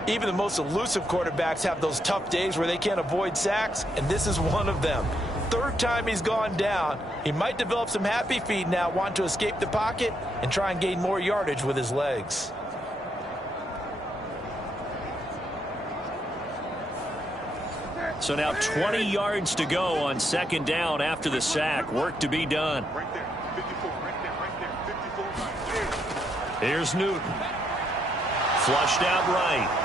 Even the most elusive quarterbacks have those tough days where they can't avoid sacks, and this is one of them. 3rd time he's gone down. He might develop some happy feet now, want to escape the pocket and try and gain more yardage with his legs. So now 20 yards to go on 2nd down after the sack. Work to be done. Here's Newton. Flushed out right.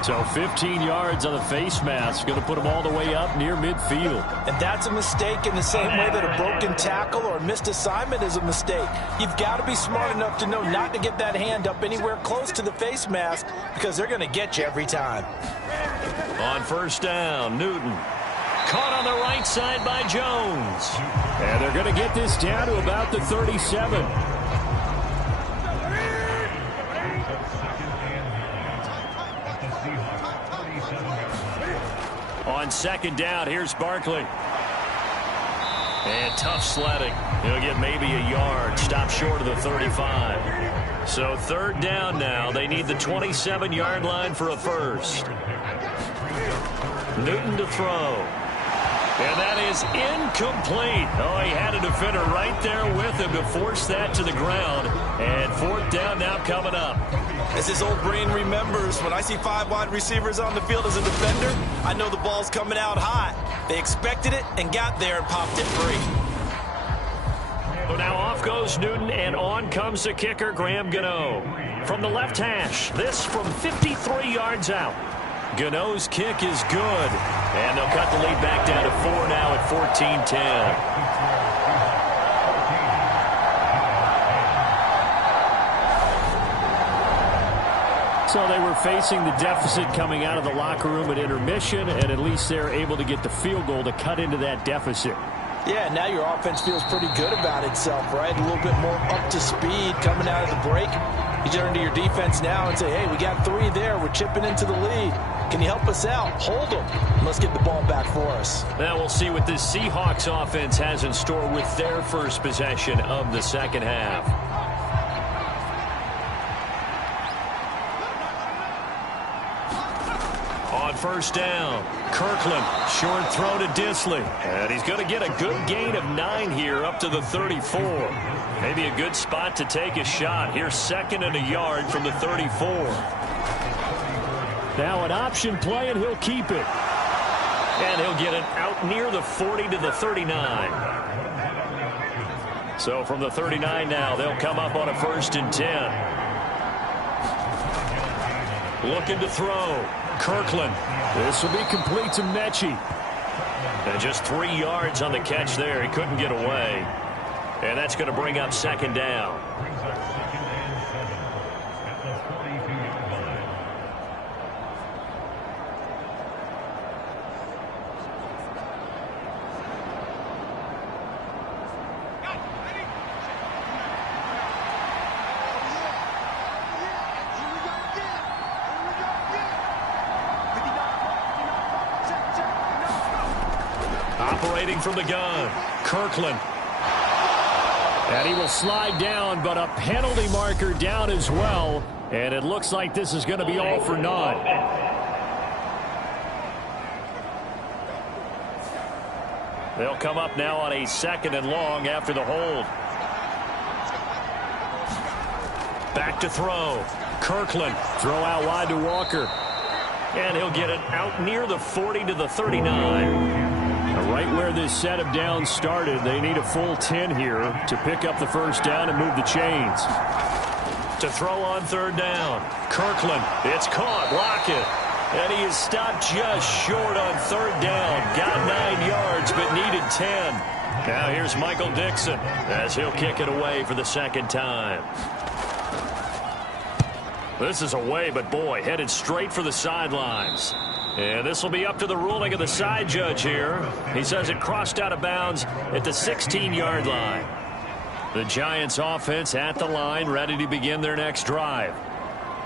So 15 yards on the face mask. Going to put him all the way up near midfield. And that's a mistake in the same way that a broken tackle or a missed assignment is a mistake. You've got to be smart enough to know not to get that hand up anywhere close to the face mask because they're going to get you every time. On 1st down, Newton. Caught on the right side by Jones. And they're going to get this down to about the 37. On 2nd down, here's Barkley. And tough sledding. He'll get maybe a yard. Stop short of the 35. So 3rd down now. They need the 27-yard line for a first. Newton to throw. And that is incomplete. Oh, he had a defender right there with him to force that to the ground. And 4th down now coming up. As his old brain remembers, when I see 5 wide receivers on the field as a defender, I know the ball's coming out hot. They expected it and got there and popped it free. So now off goes Newton, and on comes the kicker, Graham Gano. From the left hash, this from 53 yards out. Gano's kick is good, and they'll cut the lead back down to 4 now at 14-10. So they were facing the deficit coming out of the locker room at intermission, and at least they're able to get the field goal to cut into that deficit. Yeah, now your offense feels pretty good about itself, right? A little bit more up to speed coming out of the break. You turn to your defense now and say, hey, we got 3 there. We're chipping into the lead. Can you help us out? Hold them. Let's get the ball back for us. Now we'll see what this Seahawks offense has in store with their first possession of the 2nd half. On 1st down, Kirkland, short throw to Disley. And he's going to get a good gain of 9 here up to the 34. Maybe a good spot to take a shot. Here's 2nd and a yard from the 34. Now an option play, and he'll keep it. And he'll get it out near the 40 to the 39. So from the 39 now, they'll come up on a 1st and 10. Looking to throw. Kirkland. This will be complete to Mechie. And just 3 yards on the catch there. He couldn't get away. And that's going to bring up 2nd down. Operating from the gun, Kirkland. And he will slide down, but a penalty marker down as well. And it looks like this is going to be all for naught. They'll come up now on a 2nd and long after the hold. Back to throw. Kirkland. Throw out wide to Walker. And he'll get it out near the 40 to the 39. Right where this set of downs started, they need a full 10 here to pick up the first down and move the chains. To throw on third down, Kirkland, it's caught, Lockett. And he is stopped just short on third down. Got 9 yards, but needed 10. Now here's Michael Dixon as he'll kick it away for the second time. This is away, but boy, headed straight for the sidelines. And this will be up to the ruling of the side judge here. He says it crossed out of bounds at the 16-yard line. The Giants offense at the line, ready to begin their next drive.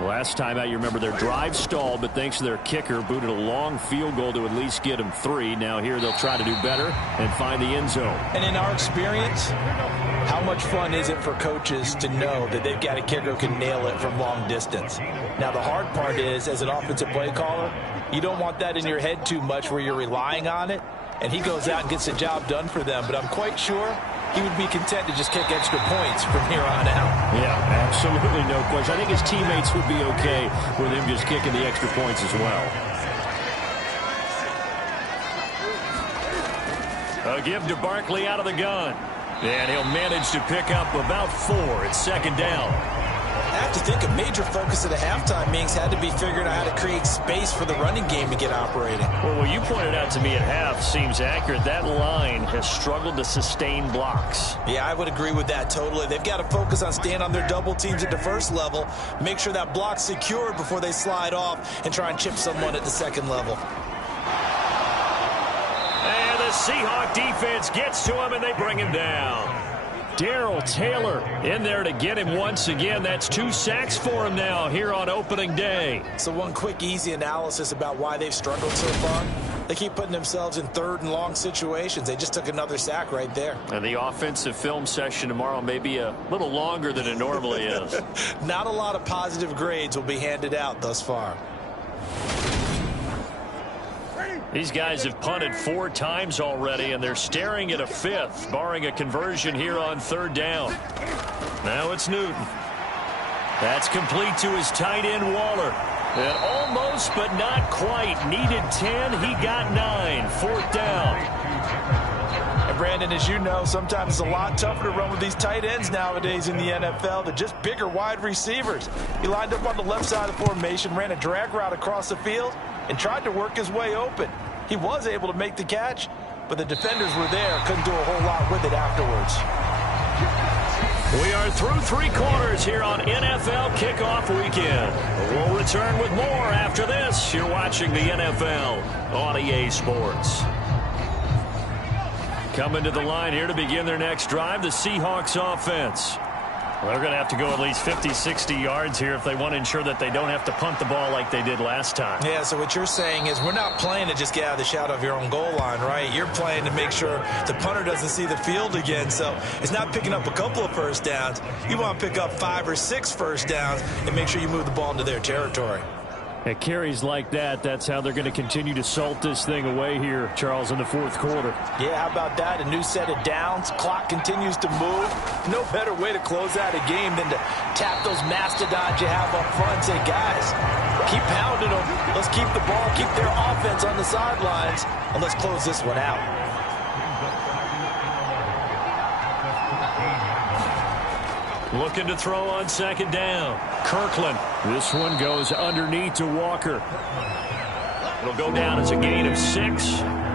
Last time out, you remember their drive stalled, but thanks to their kicker, booted a long field goal to at least get them 3. Now here they'll try to do better and find the end zone. And in our experience, how much fun is it for coaches to know that they've got a kicker who can nail it from long distance? Now, the hard part is, as an offensive play caller, you don't want that in your head too much where you're relying on it, and he goes out and gets the job done for them. But I'm quite sure he would be content to just kick extra points from here on out. Yeah, absolutely no question. I think his teammates would be okay with him just kicking the extra points as well. A give to Barkley out of the gun. And he'll manage to pick up about 4 at second down. I have to think a major focus of the halftime meetings had to be figuring out how to create space for the running game to get operating. Well, what you pointed out to me at half seems accurate. That line has struggled to sustain blocks. Yeah, I would agree with that totally. They've got to focus on staying on their double teams at the first level, make sure that block's secured before they slide off and try and chip someone at the second level. And the Seahawk defense gets to him, and they bring him down. Darrell Taylor in there to get him once again. That's 2 sacks for him now here on opening day. So one quick, easy analysis about why they've struggled so far. They keep putting themselves in third and long situations. They just took another sack right there. And the offensive film session tomorrow may be a little longer than it normally is. Not a lot of positive grades will be handed out thus far. These guys have punted 4 times already, and they're staring at a 5th, barring a conversion here on third down. Now it's Newton. That's complete to his tight end, Waller. And almost, but not quite. Needed 10. He got 9. 4th down. And Brandon, as you know, sometimes it's a lot tougher to run with these tight ends nowadays in the NFL. They're just bigger wide receivers. He lined up on the left side of the formation, ran a drag route across the field, and tried to work his way open. He was able to make the catch, but the defenders were there, couldn't do a whole lot with it afterwards. We are through 3 quarters here on NFL Kickoff Weekend. We'll return with more after this. You're watching the NFL on EA Sports. Coming to the line here to begin their next drive, the Seahawks offense. Well, they're going to have to go at least 50, 60 yards here if they want to ensure that they don't have to punt the ball like they did last time. Yeah, so what you're saying is we're not playing to just get out of the shadow of your own goal line, right? You're playing to make sure the punter doesn't see the field again. So it's not picking up a couple of first downs. You want to pick up 5 or 6 first downs and make sure you move the ball into their territory. At carries like that, that's how they're going to continue to salt this thing away here, Charles, in the 4th quarter. Yeah, how about that? A new set of downs. Clock continues to move. No better way to close out a game than to tap those mastodons you have up front and say, guys, keep pounding them. Let's keep the ball, keep their offense on the sidelines, and let's close this one out. Looking to throw on second down. Kirkland. This one goes underneath to Walker. It'll go down as a gain of 6,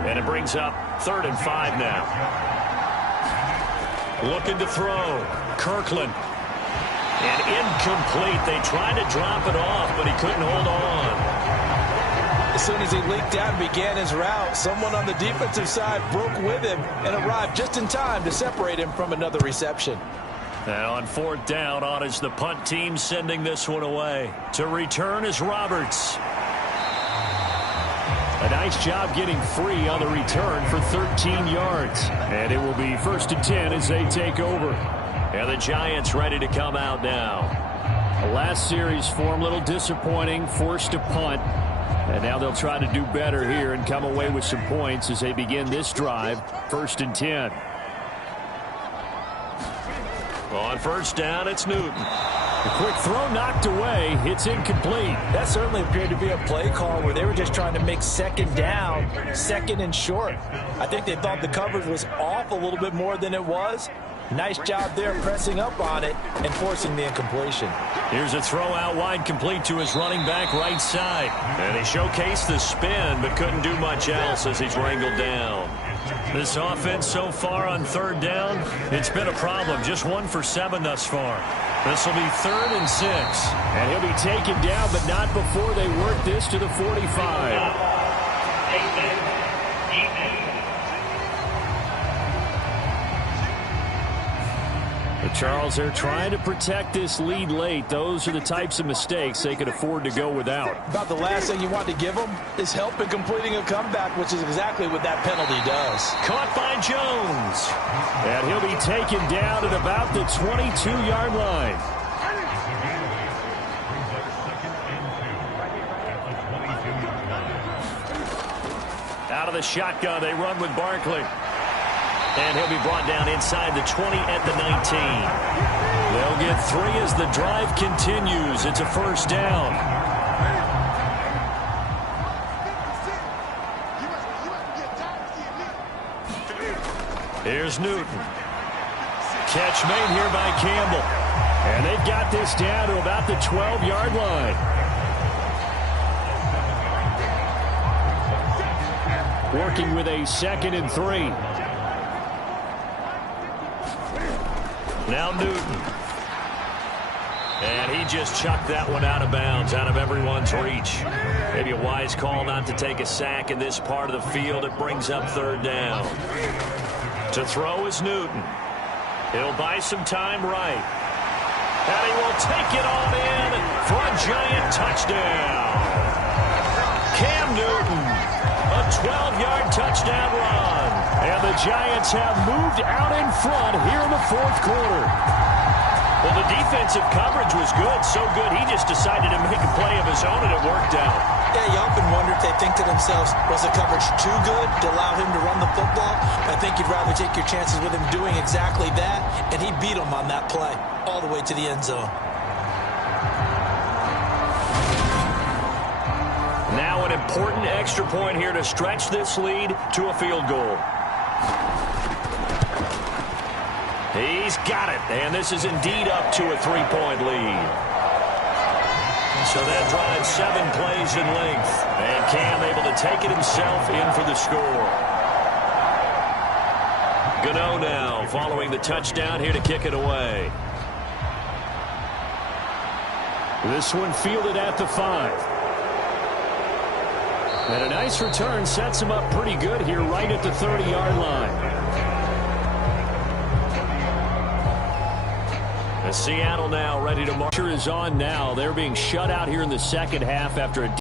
and it brings up 3rd and 5 now. Looking to throw. Kirkland. And incomplete. They tried to drop it off, but he couldn't hold on. As soon as he leaked out and began his route, someone on the defensive side broke with him and arrived just in time to separate him from another reception. Now on 4th down, on is the punt team sending this one away. To return is Roberts. A nice job getting free on the return for 13 yards. And it will be 1st and 10 as they take over. And the Giants ready to come out now. The last series for them, a little disappointing, forced to punt. And now they'll try to do better here and come away with some points as they begin this drive, 1st and 10. On 1st down, it's Newton. A quick throw knocked away. It's incomplete. That certainly appeared to be a play call where they were just trying to make second down, second and short. I think they thought the coverage was off a little bit more than it was. Nice job there pressing up on it and forcing the incompletion. Here's a throw out wide, complete to his running back right side. And he showcased the spin but couldn't do much else as he's wrangled down. This offense so far on third down, it's been a problem. Just 1 for 7 thus far. This will be 3rd and 6. And he'll be taken down, but not before they work this to the 45. But Charles, they're trying to protect this lead late. Those are the types of mistakes they could afford to go without. About the last thing you want to give them is help in completing a comeback, which is exactly what that penalty does. Caught by Jones. And he'll be taken down at about the 22-yard line. Out of the shotgun, they run with Barkley. And he'll be brought down inside the 20 at the 19. They'll get 3 as the drive continues. It's a first down. Here's Newton. Catch made here by Campbell. And they've got this down to about the 12-yard line. Working with a 2nd and 3. Now Newton. And he just chucked that one out of bounds, out of everyone's reach. Maybe a wise call not to take a sack in this part of the field. It brings up 3rd down. To throw is Newton. He'll buy some time right. And he will take it on in for a giant touchdown. Cam Newton, a 12-yard touchdown run. And the Giants have moved out in front here in the 4th quarter. Well, the defensive coverage was good, so good he just decided to make a play of his own, and it worked out. Yeah, you often wonder if they think to themselves, was the coverage too good to allow him to run the football? I think you'd rather take your chances with him doing exactly that, and he beat him on that play all the way to the end zone. Now an important extra point here to stretch this lead to a field goal. He's got it, and this is indeed up to a 3-point lead. So that drives 7 plays in length, and Cam able to take it himself in for the score. Gano now following the touchdown here to kick it away. This one fielded at the 5. And a nice return sets him up pretty good here right at the 30-yard line. Seattle now ready to march is on now. They're being shut out here in the second half after a